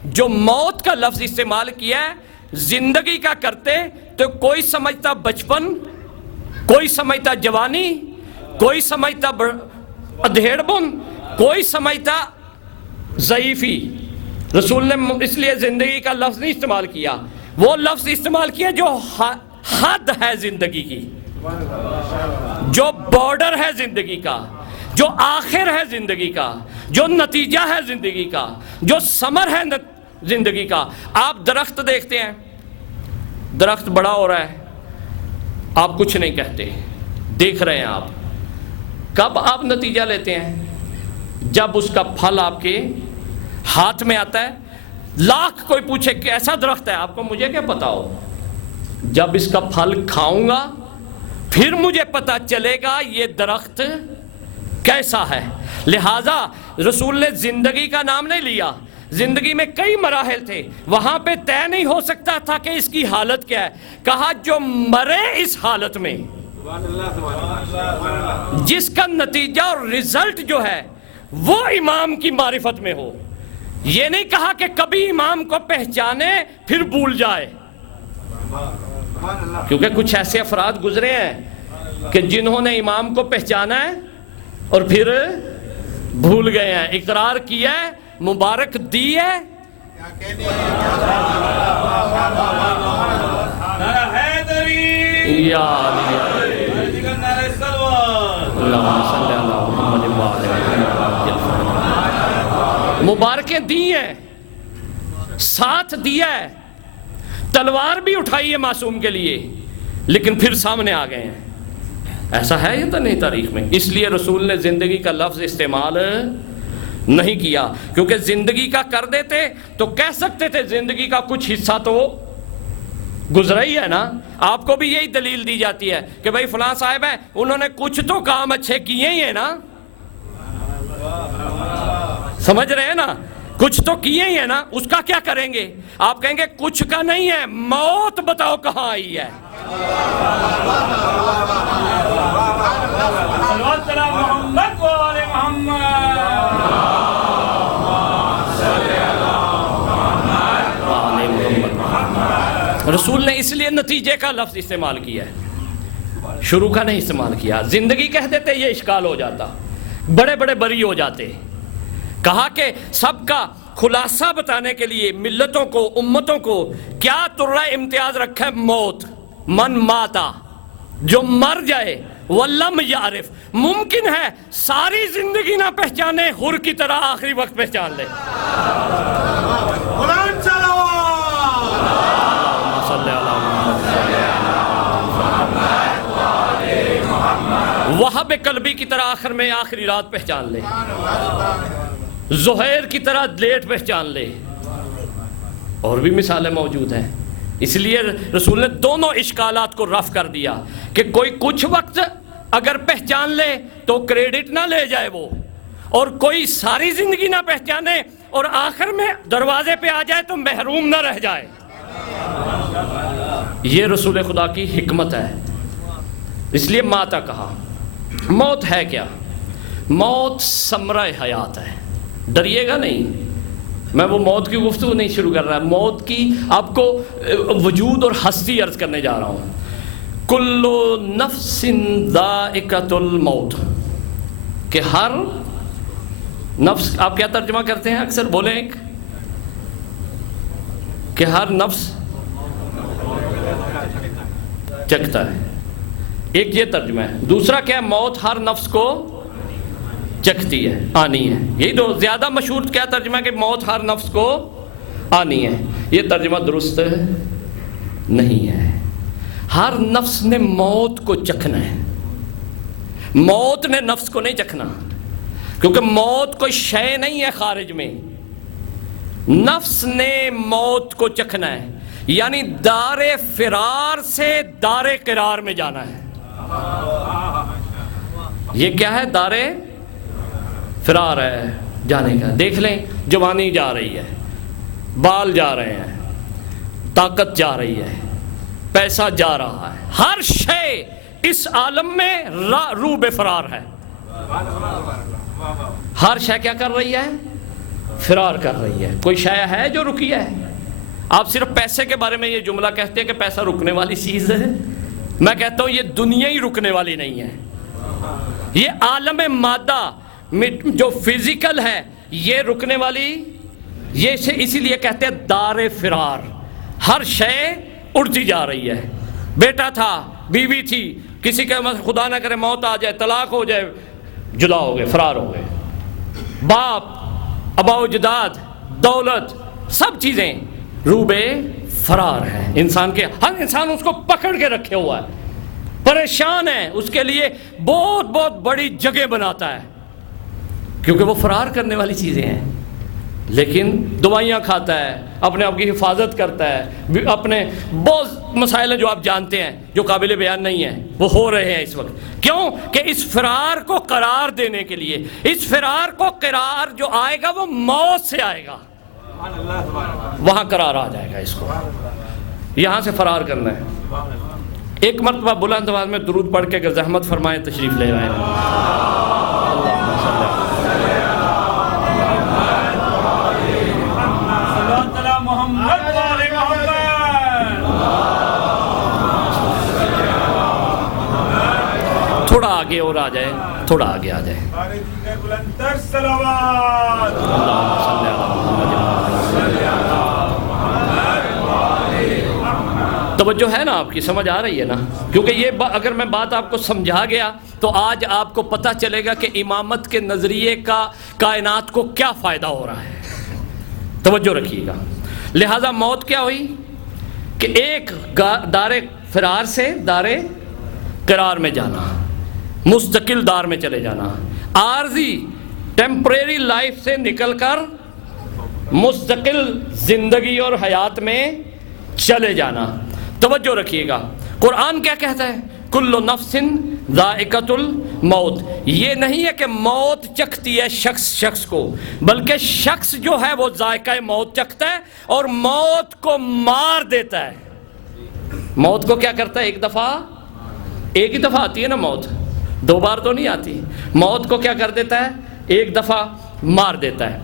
جو موت کا لفظ استعمال کیا ہے زندگی کا کرتے تو کوئی سمجھتا بچپن، کوئی سمجھتا جوانی، کوئی سمجھتا ادھیڑ بن، کوئی سمجھتا ضعیفی. رسول نے اس لیے زندگی کا لفظ نہیں استعمال کیا. وہ لفظ استعمال کیا جو حد ہے زندگی کی، جو بارڈر ہے زندگی کا، جو آخر ہے زندگی کا، جو نتیجہ ہے زندگی کا، جو ثمر ہے زندگی کا. آپ درخت دیکھتے ہیں، درخت بڑا ہو رہا ہے، آپ کچھ نہیں کہتے، دیکھ رہے ہیں آپ. کب آپ نتیجہ لیتے ہیں؟ جب اس کا پھل آپ کے ہاتھ میں آتا ہے. لاکھ کوئی پوچھے کیسا درخت ہے، آپ کو مجھے کیا پتا ہو؟ جب اس کا پھل کھاؤں گا پھر مجھے پتا چلے گا یہ درخت کیسا ہے. لہذا رسول نے زندگی کا نام نہیں لیا. زندگی میں کئی مراحل تھے، وہاں پہ طے نہیں ہو سکتا تھا کہ اس کی حالت کیا ہے. کہا جو مرے اس حالت میں، جس کا نتیجہ اور رزلٹ جو ہے وہ امام کی معرفت میں ہو. یہ نہیں کہا کہ کبھی امام کو پہچانے پھر بھول جائے، کیونکہ کچھ ایسے افراد گزرے ہیں کہ جنہوں نے امام کو پہچانا ہے اور پھر بھول گئے ہیں. اقرار کیا ہے، مبارک دی ہے، یا اللہم صلی اللہ محمد وآلہ مبارکیں دی ہیں، ساتھ دیا ہے، تلوار بھی اٹھائی ہے معصوم کے لیے، لیکن پھر سامنے آ گئے ہیں۔ ایسا ہے یہ تو نہیں تاریخ میں، اس لیے رسول نے زندگی کا لفظ استعمال نہیں کیا، کیونکہ زندگی کا کر دیتے تو کہہ سکتے تھے زندگی کا کچھ حصہ تو گزرا ہی ہے نا۔ آپ کو بھی یہی دلیل دی جاتی ہے کہ بھائی فلاں صاحب ہیں، انہوں نے کچھ تو کام اچھے کیے ہی ہیں نا، سمجھ رہے ہیں نا، کچھ تو کیے ہی ہیں نا، اس کا کیا کریں گے؟ آپ کہیں گے کچھ کا نہیں ہے، موت بتاؤ کہاں آئی ہے۔ رسول نے اس لیے نتیجے کا لفظ استعمال کیا ہے، شروع کا نہیں استعمال کیا۔ زندگی کہہ دیتے یہ اشکال ہو جاتا، بڑے بڑے بری ہو جاتے۔ کہا کہ سب کا خلاصہ بتانے کے لیے ملتوں کو، امتوں کو کیا ترہ امتیاز رکھا ہے؟ موت، من ماتا، جو مر جائے، ولم یعرف، ممکن ہے ساری زندگی نہ پہچانے، حر کی طرح آخری وقت پہچان لے۔ قرآن چلاؤ۔ وہب قلبی کی طرح آخر میں آخری رات پہچان لے، زہیر کی طرح لیٹ پہچان لے، اور بھی مثالیں موجود ہیں۔ اس لیے رسول نے دونوں اشکالات کو رفع کر دیا کہ کوئی کچھ وقت اگر پہچان لے تو کریڈٹ نہ لے جائے وہ، اور کوئی ساری زندگی نہ پہچانے اور آخر میں دروازے پہ آ جائے تو محروم نہ رہ جائے۔ یہ رسول خدا کی حکمت ہے، اس لیے ماتا کہا۔ موت ہے کیا؟ موت ثمرہ حیات ہے، ڈریے گا نہیں، میں وہ موت کی گفتگو نہیں شروع کر رہا، موت کی آپ کو وجود اور ہستی عرض کرنے جا رہا ہوں۔ کل نفس ذائقۃ الموت، کہ ہر نفس، آپ کیا ترجمہ کرتے ہیں اکثر بولیں ایک، کہ ہر نفس چکھتا ہے، ایک یہ ترجمہ ہے۔ دوسرا کیا ہے؟ موت ہر نفس کو چکھتی ہے، آنی ہے۔ یہی دو زیادہ مشہور کیا ترجمہ ہے کہ موت ہر نفس کو آنی ہے، یہ ترجمہ درست نہیں ہے۔ ہر نفس نے موت کو چکھنا ہے، موت نے نفس کو نہیں چکھنا، کیونکہ موت کوئی شے نہیں ہے خارج میں، نفس نے موت کو چکھنا ہے، یعنی دار فرار سے دار قرار میں جانا ہے۔ یہ کیا ہے؟ دار فرار ہے جانے کا۔ دیکھ لیں، جوانی جا رہی ہے، بال جا رہے ہیں، طاقت جا رہی ہے، پیسہ جا رہا ہے، ہر شے اس عالم میں رو بے فرار ہے۔ ہر شے کیا کر رہی ہے؟ فرار کر رہی ہے۔ کوئی شے ہے جو رکی ہے؟ آپ صرف پیسے کے بارے میں یہ جملہ کہتے ہیں کہ پیسہ رکنے والی چیز ہے، میں کہتا ہوں یہ دنیا ہی رکنے والی نہیں ہے، یہ عالم مادہ جو فزیکل ہے یہ رکنے والی، یہ اسی لیے کہتے ہیں دار فرار، ہر شے اڑتی جا رہی ہے۔ بیٹا تھا، بیوی تھی، کسی کا خدا نہ کرے موت آ جائے، طلاق ہو جائے، جدا ہو گئے، فرار ہو گئے۔ باپ، آباء و اجداد، دولت، سب چیزیں روبے فرار ہے انسان کے، ہر انسان اس کو پکڑ کے رکھے ہوا ہے، پریشان ہے، اس کے لیے بہت بہت بڑی جگہ بناتا ہے، کیونکہ وہ فرار کرنے والی چیزیں ہیں۔ لیکن دوائیاں کھاتا ہے، اپنے آپ کی حفاظت کرتا ہے، اپنے بہت مسائل ہیں جو آپ جانتے ہیں، جو قابل بیان نہیں ہیں، وہ ہو رہے ہیں اس وقت۔ کیوں؟ کہ اس فرار کو قرار دینے کے لیے، اس فرار کو قرار جو آئے گا وہ موت سے آئے گا، وہاں قرار آ جائے گا، اس کو یہاں سے فرار کرنا ہے۔ ایک مرتبہ بلند آواز میں درود پڑھ کے اگر زحمت فرمائیں تشریف لے آئے۔ تھوڑا آگے اور آ جائے، تھوڑا آگے آ جائے۔ اللہم صلی علی محمد۔ توجہ ہے نا آپ کی؟ سمجھ آ رہی ہے نا؟ کیونکہ یہ اگر میں بات آپ کو سمجھا گیا تو آج آپ کو پتہ چلے گا کہ امامت کے نظریے کا کائنات کو کیا فائدہ ہو رہا ہے۔ توجہ رکھیے گا۔ لہذا موت کیا ہوئی کہ ایک دار فرار سے دار قرار میں جانا، مستقل دار میں چلے جانا، عارضی ٹیمپریری لائف سے نکل کر مستقل زندگی اور حیات میں چلے جانا۔ توجہ رکھیے گا، قرآن کیا کہتا ہے؟ کل نفس ذائقۃ الموت۔ یہ نہیں ہے کہ موت چکھتی ہے شخص کو، بلکہ شخص جو ہے وہ ذائقہ موت چکھتا ہے اور موت کو مار دیتا ہے۔ موت کو کیا کرتا ہے؟ ایک ہی دفعہ آتی ہے نا موت، 2 بار تو نہیں آتی۔ موت کو کیا کر دیتا ہے؟ ایک دفعہ مار دیتا ہے۔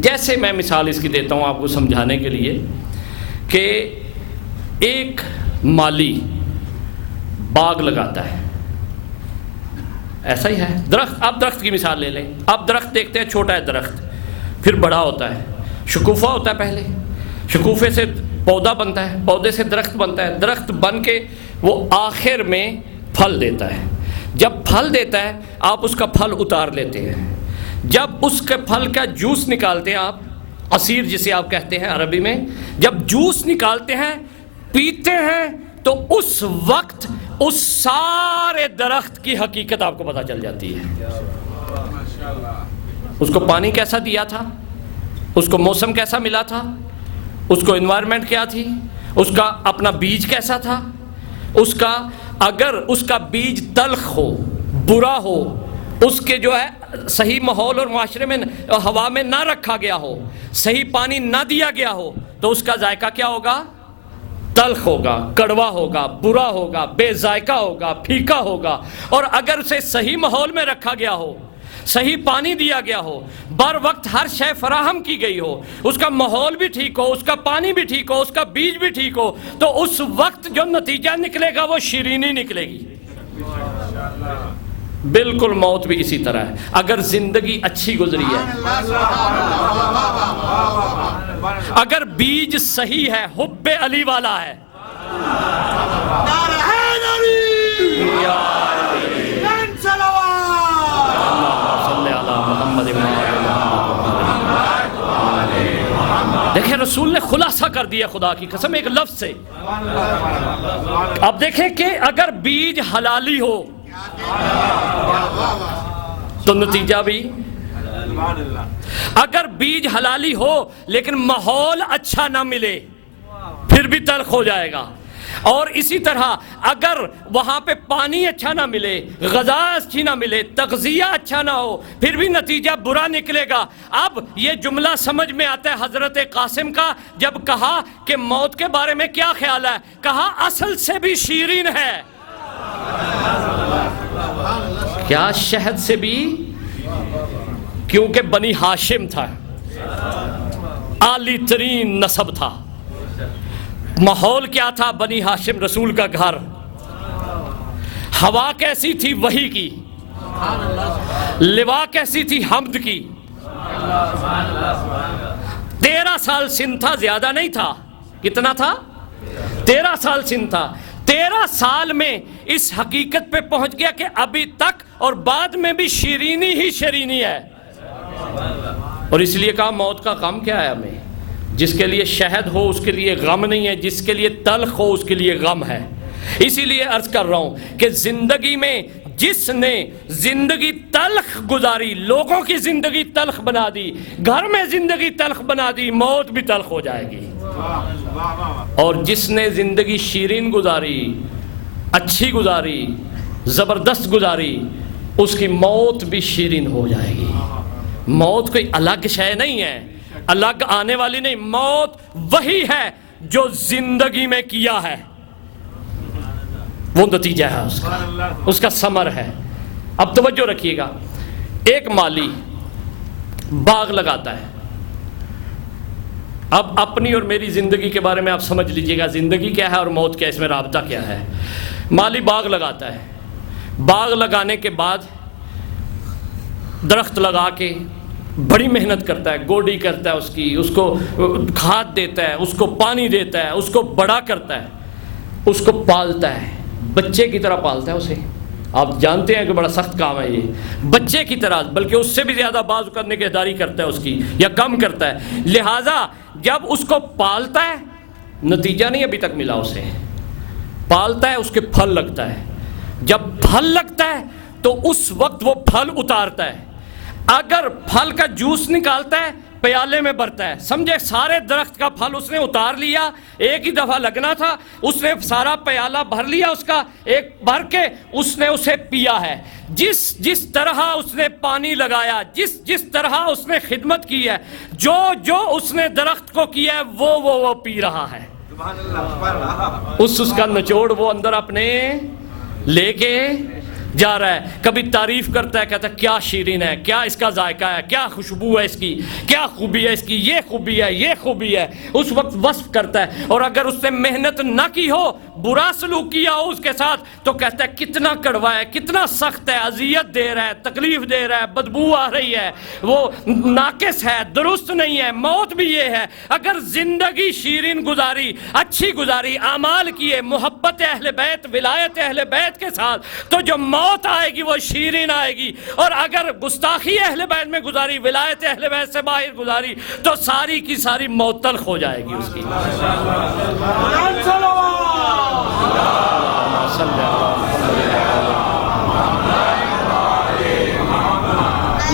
جیسے میں مثال اس کی دیتا ہوں آپ کو سمجھانے کے لیے کہ ایک مالی باغ لگاتا ہے، ایسا ہی ہے درخت۔ آپ درخت کی مثال لے لیں، آپ درخت دیکھتے ہیں، چھوٹا ہے درخت، پھر بڑا ہوتا ہے، شکوفہ ہوتا ہے، پہلے شکوفے سے پودا بنتا ہے، پودے سے درخت بنتا ہے، درخت بن کے وہ آخر میں پھل دیتا ہے۔ جب پھل دیتا ہے آپ اس کا پھل اتار لیتے ہیں، جب اس کے پھل کا جوس نکالتے ہیں آپ، عصیر جسے آپ کہتے ہیں عربی میں، جب جوس نکالتے ہیں پیتے ہیں تو اس وقت اس سارے درخت کی حقیقت آپ کو پتہ چل جاتی ہے۔ اس کو پانی کیسا دیا تھا، اس کو موسم کیسا ملا تھا، اس کو انوائرمنٹ کیا تھی، اس کا اپنا بیج کیسا تھا، اس کا اگر اس کا بیج تلخ ہو، برا ہو، اس کے جو ہے صحیح ماحول اور معاشرے میں ہوا میں نہ رکھا گیا ہو، صحیح پانی نہ دیا گیا ہو، تو اس کا ذائقہ کیا ہوگا؟ تلخ ہوگا، کڑوا ہوگا، برا ہوگا، بے ذائقہ ہوگا، پھیکا ہوگا۔ اور اگر اسے صحیح ماحول میں رکھا گیا ہو، صحیح پانی دیا گیا ہو، بر وقت ہر شے فراہم کی گئی ہو، اس کا ماحول بھی ٹھیک ہو، اس کا پانی بھی ٹھیک ہو، اس کا بیج بھی ٹھیک ہو، تو اس وقت جو نتیجہ نکلے گا وہ شیرینی نکلے گی۔ بالکل موت بھی اسی طرح ہے۔ اگر زندگی اچھی گزری ہے، اگر بیج صحیح ہے، حب علی والا ہے، دیکھیں رسول نے خلاصہ کر دیا خدا کی قسم ایک لفظ سے۔ اب دیکھیں کہ اگر بیج حلالی ہو تو نتیجہ بھی، اگر بیج حلالی ہو لیکن ماحول اچھا نہ ملے پھر بھی تلخ ہو جائے گا۔ اور اسی طرح اگر وہاں پہ پانی اچھا نہ ملے، غذا اچھی نہ ملے، تغذیہ اچھا نہ ہو، پھر بھی نتیجہ برا نکلے گا۔ اب یہ جملہ سمجھ میں آتا ہے حضرت قاسم کا، جب کہا کہ موت کے بارے میں کیا خیال ہے، کہا اصل سے بھی شیرین ہے۔ کیا شہد سے بھی؟ کیونکہ بنی ہاشم تھا، عالی ترین نسب تھا۔ ماحول کیا تھا؟ بنی ہاشم، رسول کا گھر۔ ہوا کیسی تھی؟ وحی کی۔ لوا کیسی تھی؟ حمد کی۔ 13 سال سن تھا، زیادہ نہیں تھا۔ کتنا تھا؟ 13 سال سن تھا۔ 13 سال میں اس حقیقت پہ پہنچ گیا کہ ابھی تک اور بعد میں بھی شیرینی ہی شیرینی ہے۔ اور اس لیے کہا موت کا غم کیا ہے ہمیں؟ جس کے لیے شہد ہو اس کے لیے غم نہیں ہے، جس کے لیے تلخ ہو اس کے لیے غم ہے۔ اسی لیے عرض کر رہا ہوں کہ زندگی میں جس نے زندگی تلخ گزاری، لوگوں کی زندگی تلخ بنا دی، گھر میں زندگی تلخ بنا دی، موت بھی تلخ ہو جائے گی۔ اور جس نے زندگی شیرین گزاری، اچھی گزاری، زبردست گزاری، اس کی موت بھی شیرین ہو جائے گی۔ موت کوئی الگ شے نہیں ہے، الگ آنے والی نہیں، موت وہی ہے جو زندگی میں کیا ہے، وہ نتیجہ ہے اس کا ثمر ہے۔ اب توجہ رکھیے گا، ایک مالی باغ لگاتا ہے۔ اب اپنی اور میری زندگی کے بارے میں آپ سمجھ لیجئے گا، زندگی کیا ہے اور موت کیا ہے، اس میں رابطہ کیا ہے۔ مالی باغ لگاتا ہے، باغ لگانے کے بعد درخت لگا کے بڑی محنت کرتا ہے، گوڈی کرتا ہے اس کو کھاد دیتا ہے، اس کو پانی دیتا ہے، اس کو بڑا کرتا ہے۔ اس کو پالتا ہے، بچے کی طرح پالتا ہے اسے. آپ جانتے ہیں کہ بڑا سخت کام ہے یہ، بچے کی طرح، بلکہ اس سے بھی زیادہ باز کرنے کی نگہداری کرتا ہے اس کی، یا کم کرتا ہے. لہٰذا جب اس کو پالتا ہے، نتیجہ نہیں ابھی تک ملا اسے، پالتا ہے، اس کے پھل لگتا ہے. جب پھل لگتا ہے تو اس وقت وہ پھل اتارتا ہے. اگر پھل کا جوس نکالتا ہے، پیالے میں بھرتا ہے. سمجھے سارے درخت کا پھل اس نے اتار لیا، ایک ہی دفعہ لگنا تھا، اس نے سارا پیالہ بھر لیا، اس کا ایک بھر کے اس نے اسے پیا ہے. جس طرح اس نے پانی لگایا، جس طرح اس نے خدمت کی ہے، جو اس نے درخت کو کیا ہے، وہ پی رہا ہے. اس کا نچوڑ وہ اندر اپنے لے کے جا رہا ہے. کبھی تعریف کرتا ہے، کہتا ہے کیا شیرین ہے، کیا اس کا ذائقہ ہے، کیا خوشبو ہے اس کی، کیا خوبی ہے اس کی، یہ خوبی ہے، یہ خوبی ہے. اس وقت وصف کرتا ہے. اور اگر اس نے محنت نہ کی ہو، برا سلوک کیا ہو اس کے ساتھ، تو کہتا ہے کتنا کڑوا ہے، کتنا سخت ہے، اذیت دے رہا ہے، تکلیف دے رہا ہے، بدبو آ رہی ہے، وہ ناقص ہے، درست نہیں ہے. موت بھی یہ ہے. اگر زندگی شیرین گزاری، اچھی گزاری، اعمال کیے، محبت اہل بیت، ولایت اہل بیت کے ساتھ، تو جو موت آئے گی وہ شیرین آئے گی. اور اگر گستاخی اہل بیت میں گزاری، ولایت اہل بیت سے باہر گزاری، تو ساری کی ساری موت تلخ ہو جائے گی اس کی.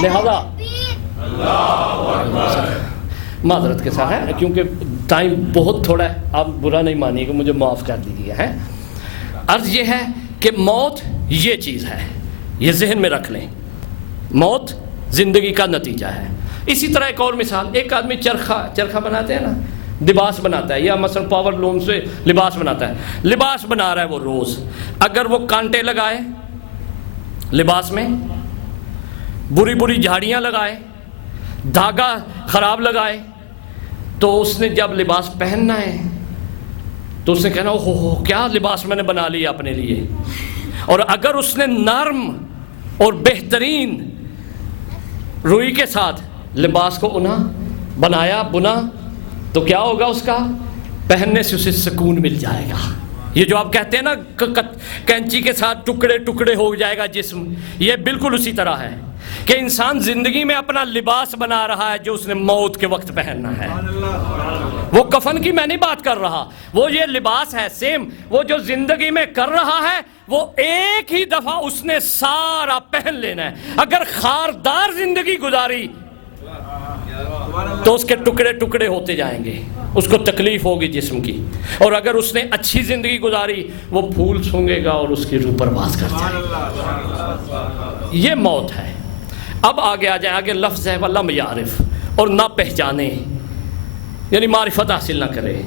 لہذا معذرت کے ساتھ ہے کیونکہ ٹائم بہت تھوڑا ہے، آپ برا نہیں مانیے کہ مجھے معاف کر دیجیے. ہے عرض یہ ہے کہ موت یہ چیز ہے، یہ ذہن میں رکھ لیں. موت زندگی کا نتیجہ ہے. اسی طرح ایک اور مثال، ایک آدمی چرخہ بناتے ہیں نا، لباس بناتا ہے، یا مثلا پاور لوم سے لباس بناتا ہے. لباس بنا رہا ہے وہ روز، اگر وہ کانٹے لگائے لباس میں، بری جھاڑیاں لگائے، دھاگا خراب لگائے، تو اس نے جب لباس پہننا ہے تو اس نے کہنا ہو کیا لباس میں نے بنا لیا اپنے لیے. اور اگر اس نے نرم اور بہترین روئی کے ساتھ لباس کو بنا تو کیا ہوگا؟ اس کا پہننے سے اسے سکون مل جائے گا. یہ جو آپ کہتے ہیں نا کینچی کے ساتھ ٹکڑے ٹکڑے ہو جائے گا جسم، یہ بالکل اسی طرح ہے کہ انسان زندگی میں اپنا لباس بنا رہا ہے جو اس نے موت کے وقت پہننا ہے. وہ کفن کی میں نہیں بات کر رہا، وہ یہ لباس ہے سیم. وہ جو زندگی میں کر رہا ہے وہ ایک ہی دفعہ اس نے سارا پہن لینا ہے. اگر خاردار زندگی گزاری تو اس کے ٹکڑے ٹکڑے ہوتے جائیں گے، اس کو تکلیف ہوگی جسم کی. اور اگر اس نے اچھی زندگی گزاری، وہ پھول سونگے گا اور اس کی روح پرواز کر جائے گا. یہ موت ہے. اب آگے آ جائیں، آگے لفظ ہے وَلَمْ يَعْرِفْ، اور نہ پہچانے، یعنی معرفت حاصل نہ کرے.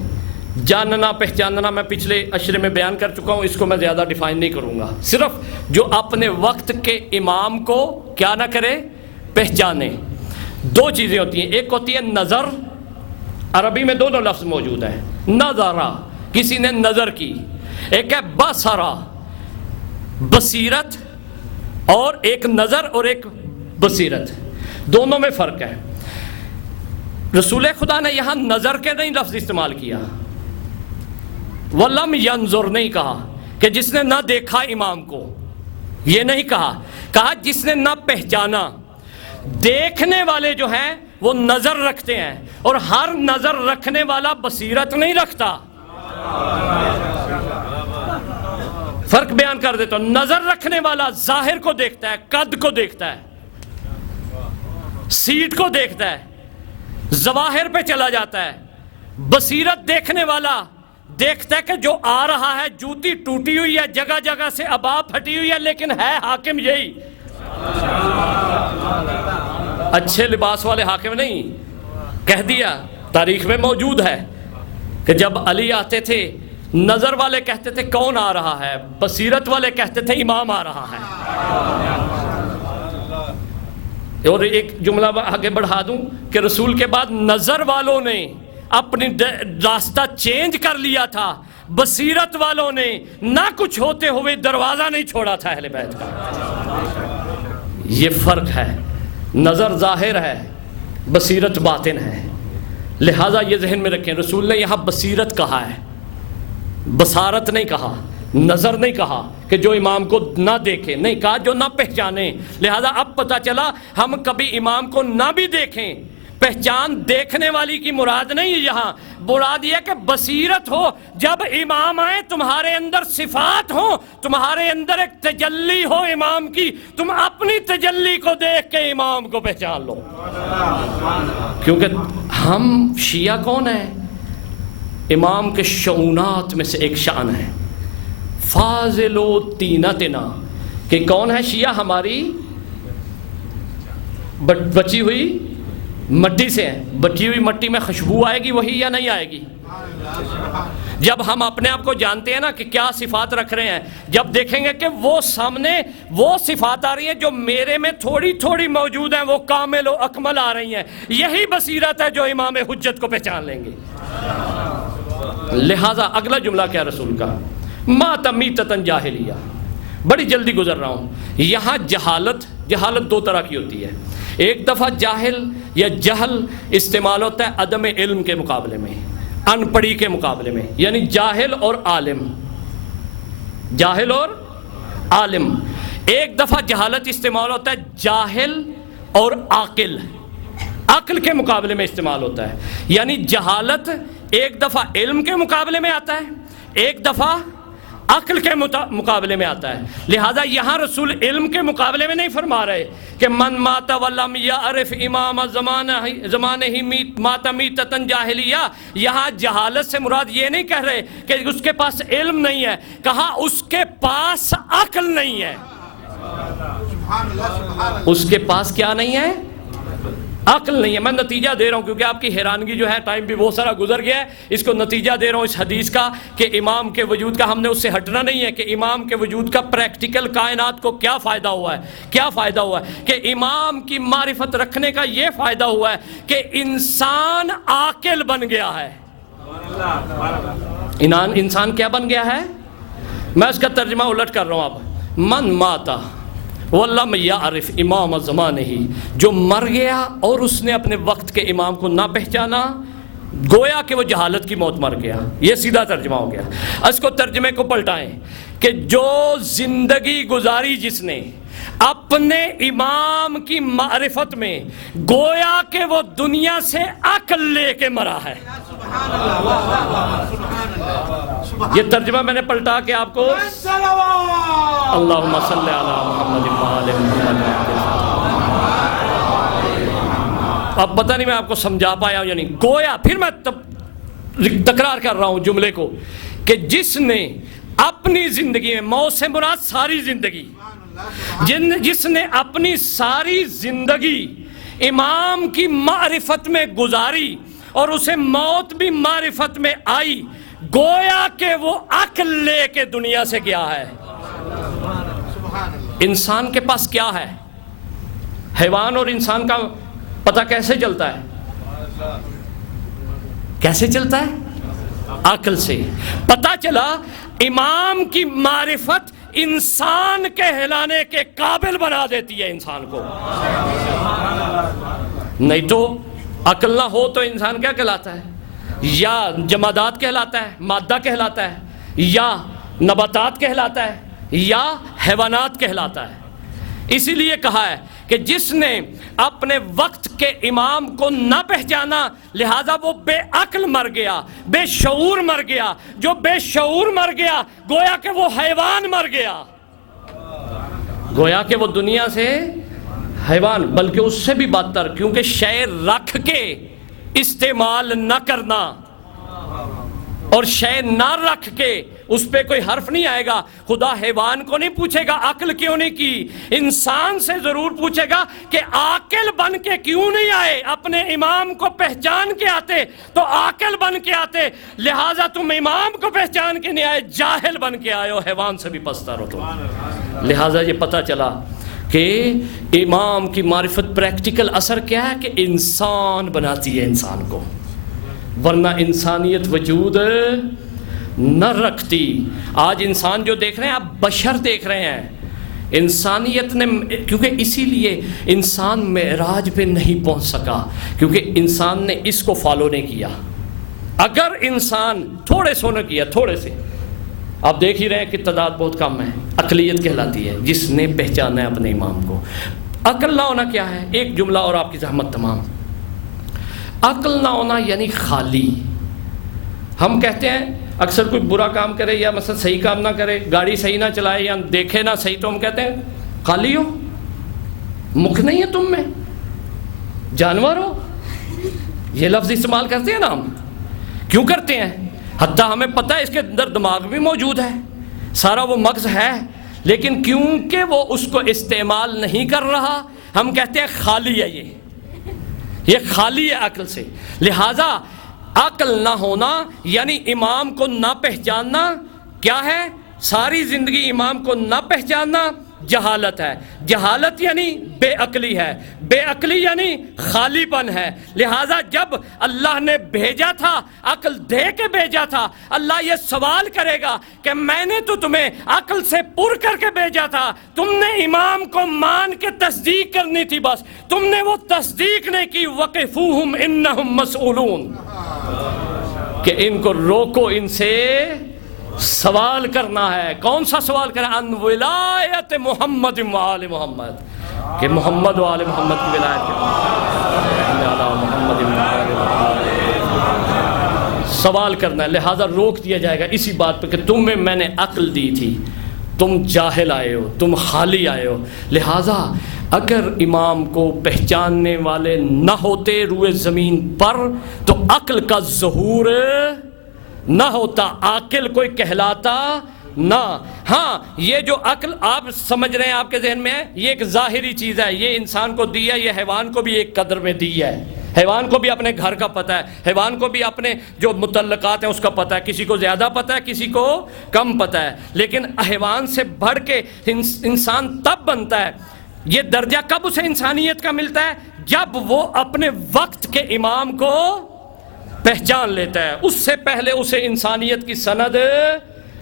جاننا پہچاننا میں پچھلے عشرے میں بیان کر چکا ہوں، اس کو میں زیادہ ڈیفائن نہیں کروں گا. صرف جو اپنے وقت کے امام کو کیا نہ کرے، پہچانے. دو چیزیں ہوتی ہیں، ایک ہوتی ہے نظر، عربی میں دونوں لفظ موجود ہیں. نظرہ، کسی نے نظر کی. ایک ہے بصرہ، بصیرت، اور ایک نظر اور ایک بصیرت، دونوں میں فرق ہے. رسول خدا نے یہاں نظر کے نہیں لفظ استعمال کیا، وَلَمْ يَنظُرْ نہیں کہا کہ جس نے نہ دیکھا امام کو، یہ نہیں کہا جس نے نہ پہچانا. دیکھنے والے جو ہیں وہ نظر رکھتے ہیں، اور ہر نظر رکھنے والا بصیرت نہیں رکھتا. فرق بیان کر دیتا ہوں. نظر رکھنے والا ظاہر کو دیکھتا ہے، قد کو دیکھتا ہے، سیٹ کو دیکھتا ہے، ظواہر پہ چلا جاتا ہے. بصیرت دیکھنے والا دیکھتا ہے کہ جو آ رہا ہے، جوتی ٹوٹی ہوئی ہے، جگہ جگہ سے ابا پھٹی ہوئی ہے، لیکن ہے حاکم یہی. اچھے لباس والے حاکم نہیں. کہہ دیا، تاریخ میں موجود ہے کہ جب علی آتے تھے، نظر والے کہتے تھے کون آ رہا ہے، بصیرت والے کہتے تھے امام آ رہا ہے. اور ایک جملہ آگے بڑھا دوں کہ رسول کے بعد نظر والوں نے اپنی راستہ چینج کر لیا تھا، بصیرت والوں نے نہ کچھ ہوتے ہوئے دروازہ نہیں چھوڑا تھا اہل بیت کا. یہ فرق ہے. نظر ظاہر ہے، بصیرت باطن ہے. لہٰذا یہ ذہن میں رکھیں، رسول نے یہاں بصیرت کہا ہے، بصارت نہیں کہا، نظر نہیں کہا کہ جو امام کو نہ دیکھیں، نہیں کہا جو نہ پہچانے. لہذا اب پتہ چلا ہم کبھی امام کو نہ بھی دیکھیں، پہچان دیکھنے والی کی مراد نہیں ہے، یہاں مراد یہ کہ بصیرت ہو. جب امام آئے تمہارے اندر صفات ہوں، تمہارے اندر ایک تجلی ہو امام کی، تم اپنی تجلی کو دیکھ کے امام کو پہچان لو. کیونکہ ہم شیعہ کون ہیں؟ امام کے شؤونات میں سے ایک شان ہے فاضل و تینتنا، کہ کون ہے شیعہ؟ ہماری بچی ہوئی مٹی سے ہے. بچی ہوئی مٹی میں خوشبو آئے گی وہی یا نہیں آئے گی؟ جب ہم اپنے آپ کو جانتے ہیں نا کہ کیا صفات رکھ رہے ہیں، جب دیکھیں گے کہ وہ سامنے وہ صفات آ رہی ہیں جو میرے میں تھوڑی تھوڑی موجود ہیں، وہ کامل و اکمل آ رہی ہیں، یہی بصیرت ہے جو امام حجت کو پہچان لیں گے. لہٰذا اگلا جملہ کیا رسول کا؟ مات میتۃ جاہلیہ. بڑی جلدی گزر رہا ہوں. یہاں جہالت دو طرح کی ہوتی ہے. ایک دفعہ جاہل یا جہل استعمال ہوتا ہے عدم علم کے مقابلے میں، ان پڑھی کے مقابلے میں، یعنی جاہل اور عالم. جاہل اور عالم. ایک دفعہ جہالت استعمال ہوتا ہے جاہل اور عاقل، عقل کے مقابلے میں استعمال ہوتا ہے. یعنی جہالت ایک دفعہ علم کے مقابلے میں آتا ہے، ایک دفعہ عقل کے مقابلے میں آتا ہے. لہذا یہاں رسول علم کے مقابلے میں نہیں فرما رہے کہ من مات ولم یعرف امام زمانہ مات میتۃ جاہلیہ. یہاں جہالت سے مراد یہ نہیں کہہ رہے کہ اس کے پاس علم نہیں ہے، کہا اس کے پاس عقل نہیں ہے. اس کے پاس کیا نہیں ہے؟ عقل نہیں ہے. میں نتیجہ دے رہا ہوں کیونکہ آپ کی حیرانگی جو ہے، ٹائم بھی بہت سارا گزر گیا ہے، اس کو نتیجہ دے رہا ہوں اس حدیث کا کہ امام کے وجود کا. ہم نے اس سے ہٹنا نہیں ہے کہ امام کے وجود کا پریکٹیکل کائنات کو کیا فائدہ ہوا ہے. کیا فائدہ ہوا ہے کہ امام کی معرفت رکھنے کا یہ فائدہ ہوا ہے کہ انسان عاقل بن گیا ہے. انسان کیا بن گیا ہے؟ میں اس کا ترجمہ الٹ کر رہا ہوں. اب من ماتا وَلَمْ يَعْرِفْ امام زمانہ، جو مر گیا اور اس نے اپنے وقت کے امام کو نہ پہچانا، گویا کہ وہ جہالت کی موت مر گیا. یہ سیدھا ترجمہ ہو گیا. اس کو ترجمے کو پلٹائیں کہ جو زندگی گزاری جس نے اپنے امام کی معرفت میں، گویا کہ وہ دنیا سے عقل لے کے مرا ہے. یہ ترجمہ میں نے پلٹا کے آپ کو اللہم صلی علی محمد وآل محمد. اب پتہ نہیں میں آپ کو سمجھا پایا یا نہیں. گویا پھر میں تکرار کر رہا ہوں جملے کو کہ جس نے اپنی زندگی میں، موت سے مراد ساری زندگی، جس نے اپنی ساری زندگی امام کی معرفت میں گزاری اور اسے موت بھی معرفت میں آئی، گویا کہ وہ عقل لے کے دنیا سے گیا ہے. انسان کے پاس کیا ہے؟ حیوان اور انسان کا پتہ کیسے چلتا ہے؟ کیسے چلتا ہے؟ عقل سے. پتہ چلا امام کی معرفت انسان کہلانے کے قابل بنا دیتی ہے انسان کو. نہیں تو عقل نہ ہو تو انسان کیا کہلاتا ہے؟ یا جمادات کہلاتا ہے، مادہ کہلاتا ہے، یا نباتات کہلاتا ہے، یا حیوانات کہلاتا ہے. اسی لیے کہا ہے کہ جس نے اپنے وقت کے امام کو نہ پہچانا، لہذا وہ بے عقل مر گیا، بے شعور مر گیا. جو بے شعور مر گیا گویا کہ وہ حیوان مر گیا، گویا کہ وہ دنیا سے حیوان، بلکہ اس سے بھی بدتر، کیونکہ شے رکھ کے استعمال نہ کرنا اور شے نہ رکھ کے اس پہ کوئی حرف نہیں آئے گا. خدا حیوان کو نہیں پوچھے گا عقل کیوں نہیں کی، انسان سے ضرور پوچھے گا کہ عاقل بن کے کیوں نہیں آئے. اپنے امام کو پہچان کے آتے تو عاقل بن کے آتے، لہٰذا تم امام کو پہچان کے نہیں آئے، جاہل بن کے آئے ہو، حیوان سے بھی پستر ہو تم. لہٰذا یہ پتہ چلا کہ امام کی معرفت پریکٹیکل اثر کیا ہے کہ انسان بناتی ہے انسان کو، ورنہ انسانیت وجود نہ رکھتی. آج انسان جو دیکھ رہے ہیں آپ بشر دیکھ رہے ہیں. انسانیت نے، کیونکہ اسی لیے انسان معراج پہ نہیں پہنچ سکا، کیونکہ انسان نے اس کو فالو نہیں کیا. اگر انسان تھوڑے سو نے کیا، تھوڑے سے آپ دیکھ ہی رہے ہیں کہ تعداد بہت کم ہے. اقلیت کہلاتی ہے جس نے پہچانا ہے اپنے امام کو. عقل نہ ہونا کیا ہے؟ ایک جملہ اور آپ کی زحمت تمام. عقل نہ ہونا یعنی خالی. ہم کہتے ہیں اکثر کوئی برا کام کرے یا مثلا صحیح کام نہ کرے، گاڑی صحیح نہ چلائے یا دیکھے نہ صحیح، تو ہم کہتے ہیں خالی ہو، مکھ نہیں ہے تم میں، جانور ہو. یہ لفظ استعمال کرتے ہیں نا ہم. کیوں کرتے ہیں؟ حتیٰ ہمیں پتہ ہے اس کے اندر دماغ بھی موجود ہے، سارا وہ مغز ہے، لیکن کیونکہ وہ اس کو استعمال نہیں کر رہا ہم کہتے ہیں خالی ہے. یہ خالی ہے عقل سے. لہٰذا عقل نہ ہونا یعنی امام کو نہ پہچاننا کیا ہے؟ ساری زندگی امام کو نہ پہچاننا جہالت ہے. جہالت یعنی بے عقلی ہے، بے عقلی یعنی خالی پن ہے. لہٰذا جب اللہ نے بھیجا تھا، عقل دے کے بھیجا تھا، اللہ یہ سوال کرے گا کہ میں نے تو تمہیں عقل سے پر کر کے بھیجا تھا، تم نے امام کو مان کے تصدیق کرنی تھی، بس تم نے وہ تصدیق نہیں کی. وقفوہم انہم مسئولون، کہ ان کو روکو، ان سے سوال کرنا ہے. کون سا سوال کرنا؟ ان ولایت محمد و آل محمد، کہ محمد و آل محمد کی ولایت کے محمد و آل محمد سوال کرنا ہے. لہذا روک دیا جائے گا اسی بات پہ کہ تمہیں میں نے عقل دی تھی، تم جاہل آئے ہو، تم خالی آئے ہو. لہذا اگر امام کو پہچاننے والے نہ ہوتے روئے زمین پر تو عقل کا ظہور نہ ہوتا، عاقل کوئی کہلاتا نہ. ہاں یہ جو عقل آپ سمجھ رہے ہیں آپ کے ذہن میں ہے، یہ ایک ظاہری چیز ہے، یہ انسان کو دی ہے، یہ حیوان کو بھی ایک قدر میں دی ہے. حیوان کو بھی اپنے گھر کا پتہ ہے، حیوان کو بھی اپنے جو متعلقات ہیں اس کا پتہ ہے، کسی کو زیادہ پتہ ہے کسی کو کم پتہ ہے. لیکن حیوان سے بڑھ کے انسان تب بنتا ہے، یہ درجہ کب اسے انسانیت کا ملتا ہے؟ جب وہ اپنے وقت کے امام کو پہچان لیتا ہے. اس سے پہلے اسے انسانیت کی سند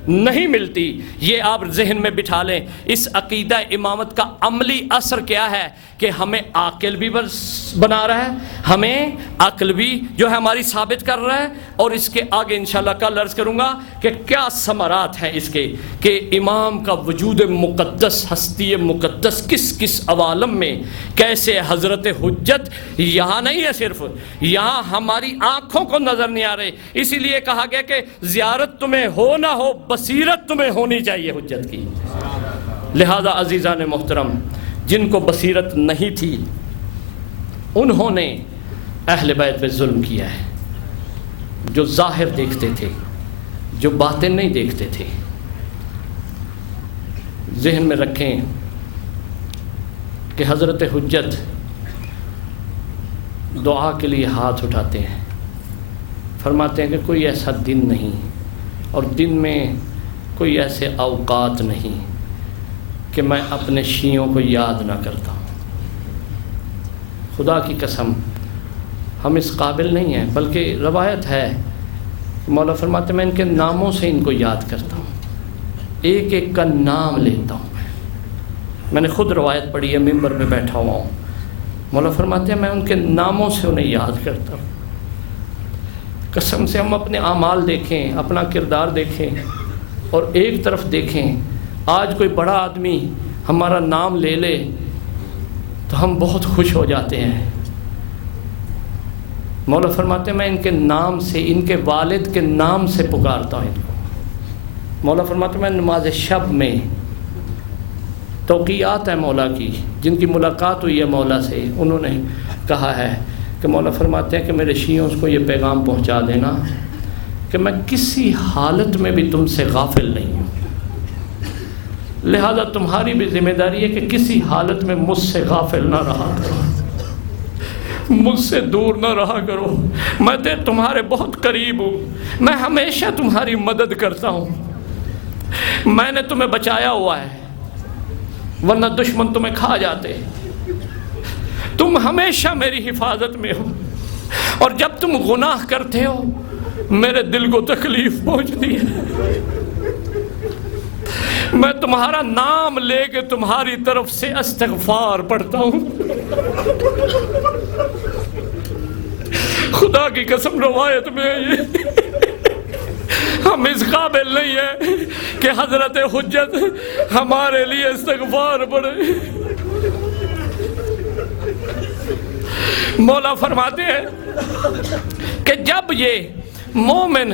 نہیں ملتی. یہ آپ ذہن میں بٹھا لیں. اس عقیدہ امامت کا عملی اثر کیا ہے کہ ہمیں عاقل بھی بنا رہا ہے، ہمیں عقل بھی جو ہے ہماری ثابت کر رہا ہے. اور اس کے آگے انشاءاللہ کل عرض کروں گا کہ کیا ثمرات ہیں اس کے، کہ امام کا وجود مقدس، ہستی مقدس کس کس عوالم میں کیسے حضرت حجت یہاں نہیں ہے، صرف یہاں ہماری آنکھوں کو نظر نہیں آ رہے. اسی لیے کہا گیا کہ زیارت تمہیں ہو نہ ہو، بصیرت تمہیں ہونی چاہیے حجت کی. لہذا عزیزان محترم، جن کو بصیرت نہیں تھی انہوں نے اہل بیت پہ ظلم کیا ہے. جو ظاہر دیکھتے تھے، جو باطن نہیں دیکھتے تھے. ذہن میں رکھیں کہ حضرت حجت دعا کے لیے ہاتھ اٹھاتے ہیں، فرماتے ہیں کہ کوئی ایسا دن نہیں اور دن میں کوئی ایسے اوقات نہیں کہ میں اپنے شیعوں کو یاد نہ کرتا ہوں. خدا کی قسم ہم اس قابل نہیں ہیں، بلکہ روایت ہے مولا فرماتے ہیں میں ان کے ناموں سے ان کو یاد کرتا ہوں، ایک ایک کا نام لیتا ہوں. میں نے خود روایت پڑھی ہے، ممبر پہ بیٹھا ہوا ہوں. مولا فرماتے ہیں میں ان کے ناموں سے انہیں یاد کرتا ہوں. قسم سے ہم اپنے اعمال دیکھیں، اپنا کردار دیکھیں اور ایک طرف دیکھیں. آج کوئی بڑا آدمی ہمارا نام لے لے تو ہم بہت خوش ہو جاتے ہیں. مولا فرماتے ہیں میں ان کے نام سے، ان کے والد کے نام سے پکارتا ہوں ان کو. مولا فرماتے ہیں میں نماز شب میں، توقیات ہے مولا کی، جن کی ملاقات ہوئی ہے مولا سے، انہوں نے کہا ہے کہ مولا فرماتے ہیں کہ میرے شیعوں کو یہ پیغام پہنچا دینا کہ میں کسی حالت میں بھی تم سے غافل نہیں ہوں. لہذا تمہاری بھی ذمہ داری ہے کہ کسی حالت میں مجھ سے غافل نہ رہا کرو، مجھ سے دور نہ رہا کرو. میں تمہارے بہت قریب ہوں، میں ہمیشہ تمہاری مدد کرتا ہوں. میں نے تمہیں بچایا ہوا ہے، ورنہ دشمن تمہیں کھا جاتے. تم ہمیشہ میری حفاظت میں ہو، اور جب تم گناہ کرتے ہو میرے دل کو تکلیف پہنچتی ہے. میں تمہارا نام لے کے تمہاری طرف سے استغفار پڑھتا ہوں. خدا کی قسم روایت میں ہے یہ. ہم اس قابل نہیں ہیں کہ حضرت حجت ہمارے لیے استغفار پڑھے۔ مولا فرماتے ہیں کہ جب یہ مومن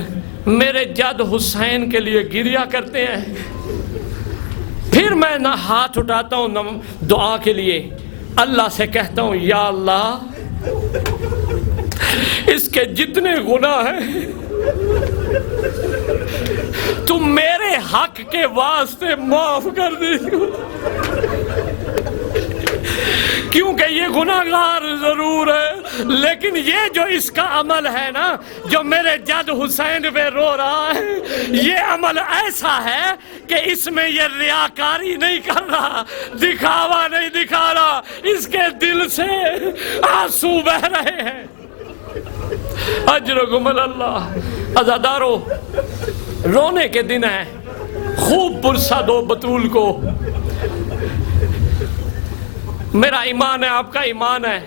میرے جد حسین کے لیے گریہ کرتے ہیں، پھر میں نہ ہاتھ اٹھاتا ہوں نہ دعا کے لیے، اللہ سے کہتا ہوں یا اللہ اس کے جتنے گناہ ہیں تم میرے حق کے واسطے معاف کر دیجیے، کیونکہ یہ گناہگار ضرور ہے، لیکن یہ جو اس کا عمل ہے نا، جو میرے جد حسین پہ رو رہا ہے، یہ عمل ایسا ہے کہ اس میں یہ ریاکاری نہیں کر رہا، دکھاوا نہیں دکھا رہا، اس کے دل سے آنسو بہ رہے ہیں۔ اجرکم اللہ۔ عزادارو، رونے کے دن ہے، خوب پرسہ دو بطول کو۔ میرا ایمان ہے، آپ کا ایمان ہے،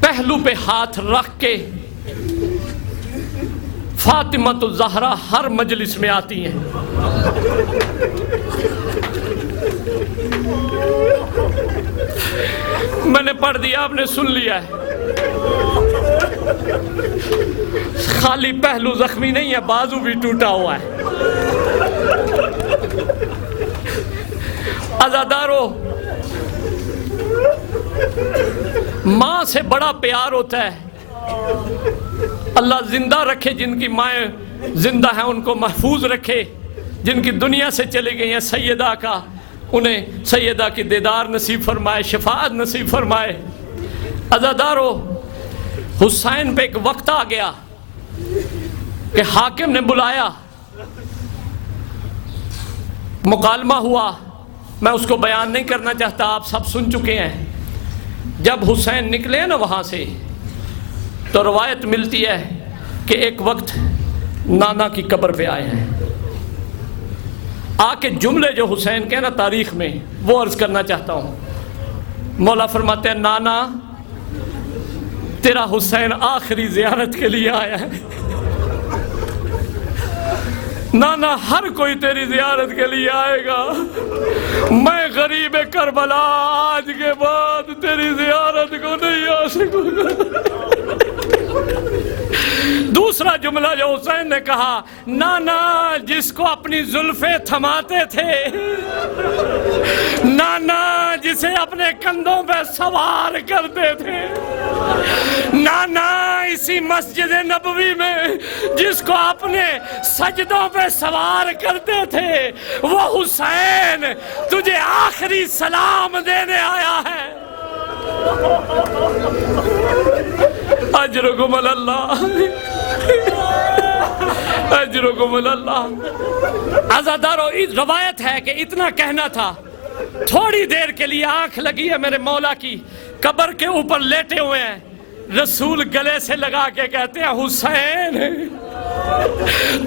پہلو پہ ہاتھ رکھ کے فاطمہ الزہرا ہر مجلس میں آتی ہیں۔ میں نے پڑھ دیا، آپ نے سن لیا ہے۔ خالی پہلو زخمی نہیں ہے، بازو بھی ٹوٹا ہوا ہے۔ عزادارو، ماں سے بڑا پیار ہوتا ہے۔ اللہ زندہ رکھے جن کی مائیں زندہ ہیں، ان کو محفوظ رکھے، جن کی دنیا سے چلی گئی ہیں سیدہ کا، انہیں سیدہ کی دیدار نصیب فرمائے، شفاعت نصیب فرمائے۔ عزادارو، حسین پہ ایک وقت آ گیا کہ حاکم نے بلایا، مکالمہ ہوا، میں اس کو بیان نہیں کرنا چاہتا، آپ سب سن چکے ہیں۔ جب حسین نکلے نا وہاں سے، تو روایت ملتی ہے کہ ایک وقت نانا کی قبر پہ آئے ہیں، آ کے جملے جو حسین کے نا تاریخ میں، وہ عرض کرنا چاہتا ہوں۔ مولا فرماتے ہیں نانا تیرا حسین آخری زیارت کے لیے آیا ہے، نانا ہر کوئی تیری زیارت کے لیے آئے گا، میں غریب کربلا آج کے بعد تیری زیارت کو نہیں آ سکوں گا۔ دوسرا جملہ جو حسین نے کہا، نانا جس کو اپنی زلفیں تھماتے تھے، نانا جسے اپنے کندھوں پہ سوار کرتے تھے، نانا اسی مسجد نبوی میں جس کو اپنے سجدوں پہ سوار کرتے تھے، وہ حسین تجھے آخری سلام دینے آیا ہے۔ اجرکم اللہ، اجرکم اللہ۔ عزادارو، روایت ہے کہ اتنا کہنا تھا، تھوڑی دیر کے لیے آنکھ لگی ہے میرے مولا کی، قبر کے اوپر لیٹے ہوئے ہیں، رسول گلے سے لگا کے کہتے ہیں حسین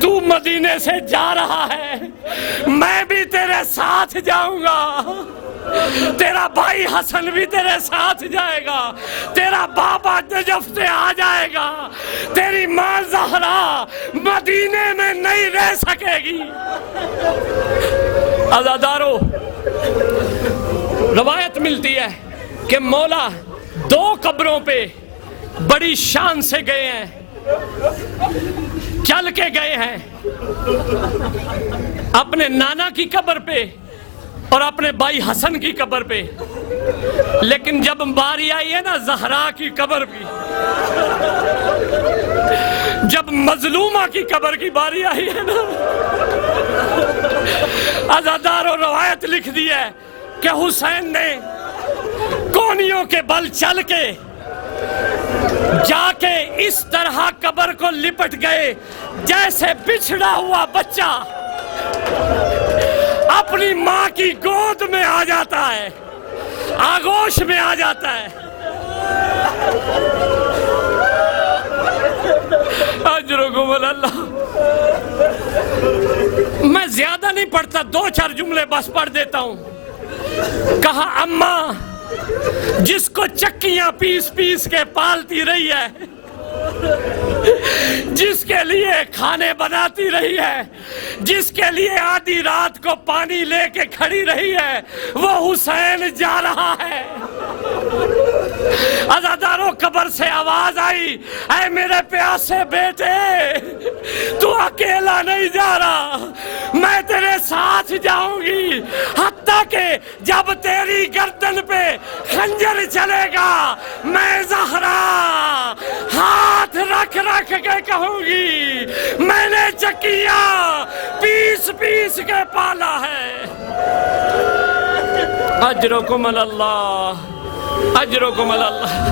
تو مدینے سے جا رہا ہے، میں بھی تیرے ساتھ جاؤں گا، تیرا بھائی حسن بھی تیرے ساتھ جائے گا، تیرا بابا نجف سے آ جائے گا، تیری ماں زہرا مدینے میں نہیں رہ سکے گی۔ عزادارو، روایت ملتی ہے کہ مولا 2 قبروں پہ بڑی شان سے گئے ہیں، چل کے گئے ہیں، اپنے نانا کی قبر پہ اور اپنے بھائی حسن کی قبر پہ، لیکن جب باری آئی ہے نا زہرا کی قبر کی، جب مظلومہ کی قبر کی باری آئی ہے نا، عزادارو روایت لکھ دی ہے کہ حسین نے کونیوں کے بل چل کے جا کے اس طرح قبر کو لپٹ گئے جیسے بچھڑا ہوا بچہ اپنی ماں کی گود میں آ جاتا ہے، آغوش میں آ جاتا ہے۔ اجرکم اللہ۔ میں زیادہ نہیں پڑھتا، 2-4 جملے بس پڑھ دیتا ہوں۔ کہا اماں جس کو چکیاں پیس پیس کے پالتی رہی ہے، جس کے لیے کھانے بناتی رہی ہے، جس کے لیے آدھی رات کو پانی لے کے کھڑی رہی ہے، وہ حسین جا رہا ہے۔ عزاداروں، قبر سے آواز آئی، اے میرے پیاسے بیٹے، تو اکیلا نہیں جا رہا، میں تیرے ساتھ جاؤں گی، حتیٰ کہ جب تیری گردن پہ خنجر چلے گا میں زہرا ہاتھ رکھ رکھ کے کہوں گی میں نے چکیاں پیس پیس کے پالا ہے۔ اجرکم اللہ، اجرکم اللہ۔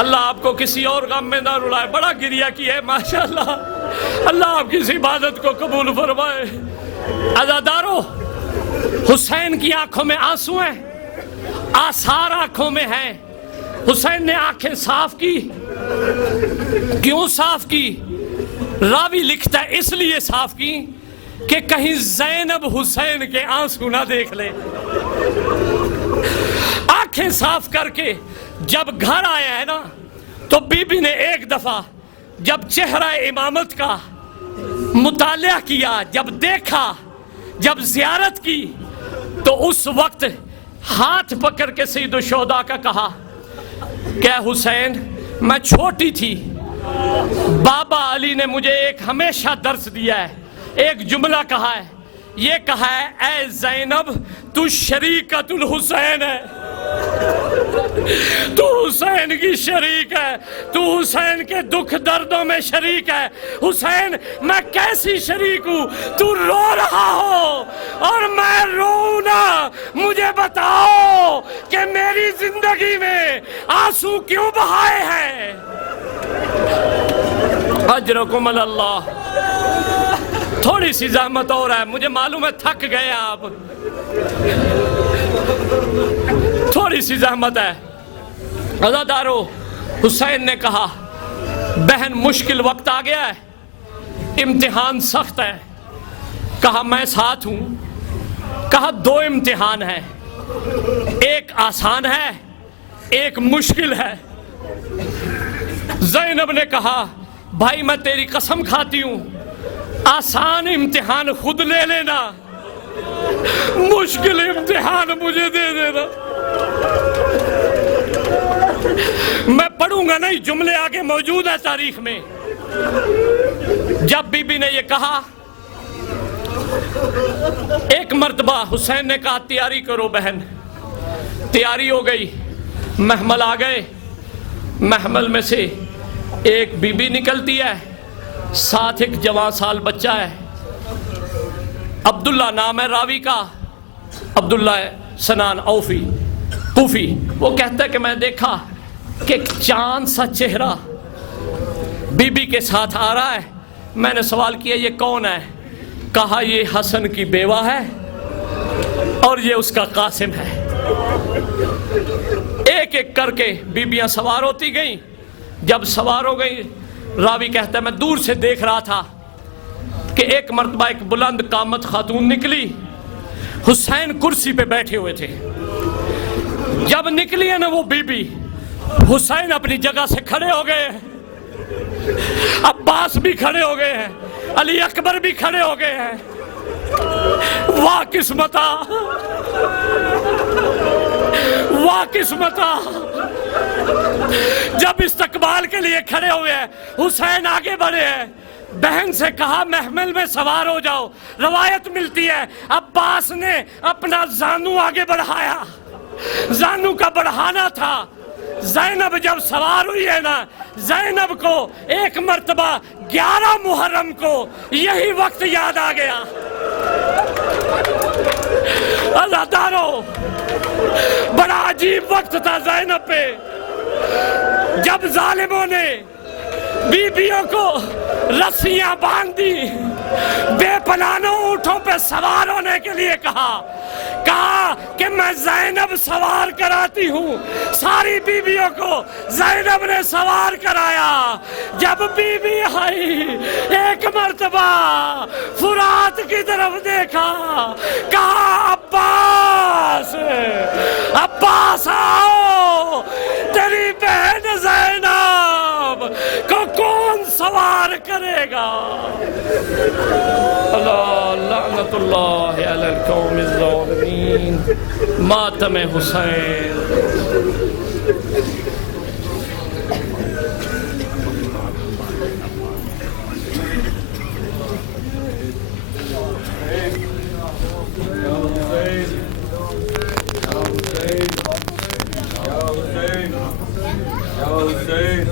اللہ آپ کو کسی اور غم میں نہ رلائے۔ بڑا گریہ کی ہے ماشاءاللہ، اللہ آپ کی اس عبادت کو قبول فرمائے۔ عزادارو، حسین کی آنکھوں میں آنسو ہیں، آثار آنکھوں میں ہیں۔ حسین نے آنکھیں صاف کی، کیوں صاف کی؟ راوی لکھتا ہے اس لیے صاف کی کہ کہیں زینب حسین کے آنسو نہ دیکھ لے۔ آنکھیں صاف کر کے جب گھر آیا ہے نا تو بی بی نے ایک دفعہ جب چہرہ امامت کا مطالعہ کیا، جب دیکھا، جب زیارت کی، تو اس وقت ہاتھ پکڑ کے سید الشہداء کا کہا کہ حسین، میں چھوٹی تھی، بابا علی نے مجھے ایک ہمیشہ درس دیا ہے، ایک جملہ کہا ہے، یہ کہا ہے اے زینب تو شریکت الحسین ہے، تو حسین کی شریک ہے، تو حسین کے دکھ دردوں میں شریک ہے۔ حسین، میں کیسی شریک ہوں؟ تو رو رہا ہو اور میں رو نا، مجھے بتاؤ کہ میری زندگی میں آنسو کیوں بہائے ہیں؟ اجرکم اللہ۔ تھوڑی سی زحمت اور ہے، مجھے معلوم ہے تھک گئے آپ، تھوڑی سی زحمت ہے۔ عزادارو، حسین نے کہا بہن مشکل وقت آ گیا ہے، امتحان سخت ہے، کہا میں ساتھ ہوں، کہا دو امتحان ہے، ایک آسان ہے ایک مشکل ہے۔ زینب نے کہا بھائی میں تیری قسم کھاتی ہوں، آسان امتحان خود لے لینا، مشکل امتحان مجھے دے دینا۔ میں پڑھوں گا نہیں، جملے آگے موجود ہے تاریخ میں۔ جب بی بی نے یہ کہا، ایک مرتبہ حسین نے کہا تیاری کرو بہن، تیاری ہو گئی، محمل آ گئے، محمل میں سے ایک بی بی نکلتی ہے، ساتھ ایک جوان سال بچہ ہے، عبداللہ نام ہے راوی کا، عبداللہ سنان اوفی کوفی۔ وہ کہتا ہے کہ میں دیکھا کہ ایک چاند سا چہرہ بی بی کے ساتھ آ رہا ہے، میں نے سوال کیا یہ کون ہے؟ کہا یہ حسن کی بیوہ ہے اور یہ اس کا قاسم ہے۔ ایک ایک کر کے بیبیاں سوار ہوتی گئیں، جب سوار ہو گئی، راوی کہتا ہے میں دور سے دیکھ رہا تھا کہ ایک مرتبہ ایک بلند قامت خاتون نکلی، حسین کرسی پہ بیٹھے ہوئے تھے، جب نکلی ہے نا وہ بی بی، حسین اپنی جگہ سے کھڑے ہو گئے ہیں، عباس بھی کھڑے ہو گئے ہیں، علی اکبر بھی کھڑے ہو گئے ہیں۔ واہ قسمتا، واہ قسمتا، جب استقبال کے لیے کھڑے ہوئے ہیں، حسین آگے بڑھے ہیں، بہن سے کہا محمل میں سوار ہو جاؤ۔ روایت ملتی ہے عباس نے اپنا زانو آگے بڑھایا، زانو کا بڑھانا تھا۔ زینب جب سوار ہوئی ہے نا، زینب کو ایک مرتبہ 11 محرم کو یہی وقت یاد آ گیا۔ عزادارو، بڑا عجیب وقت تھا زینب پہ، جب ظالموں نے بیویوں کو رسیاں باندھ دی، بے پناہوں اونٹوں پہ سوار ہونے کے لیے کہا کہ میں زینب سوار کراتی ہوں۔ ساری بیویوں کو زینب نے سوار کرایا۔ جب بی بی آئی، ایک مرتبہ فرات کی طرف دیکھا، کہا عباس، عباس آؤ، تیری بہن زینب کرے گا. اللہ لعنت اللہ علی القوم الظالمین. ماتم حسین. Ya Hussein.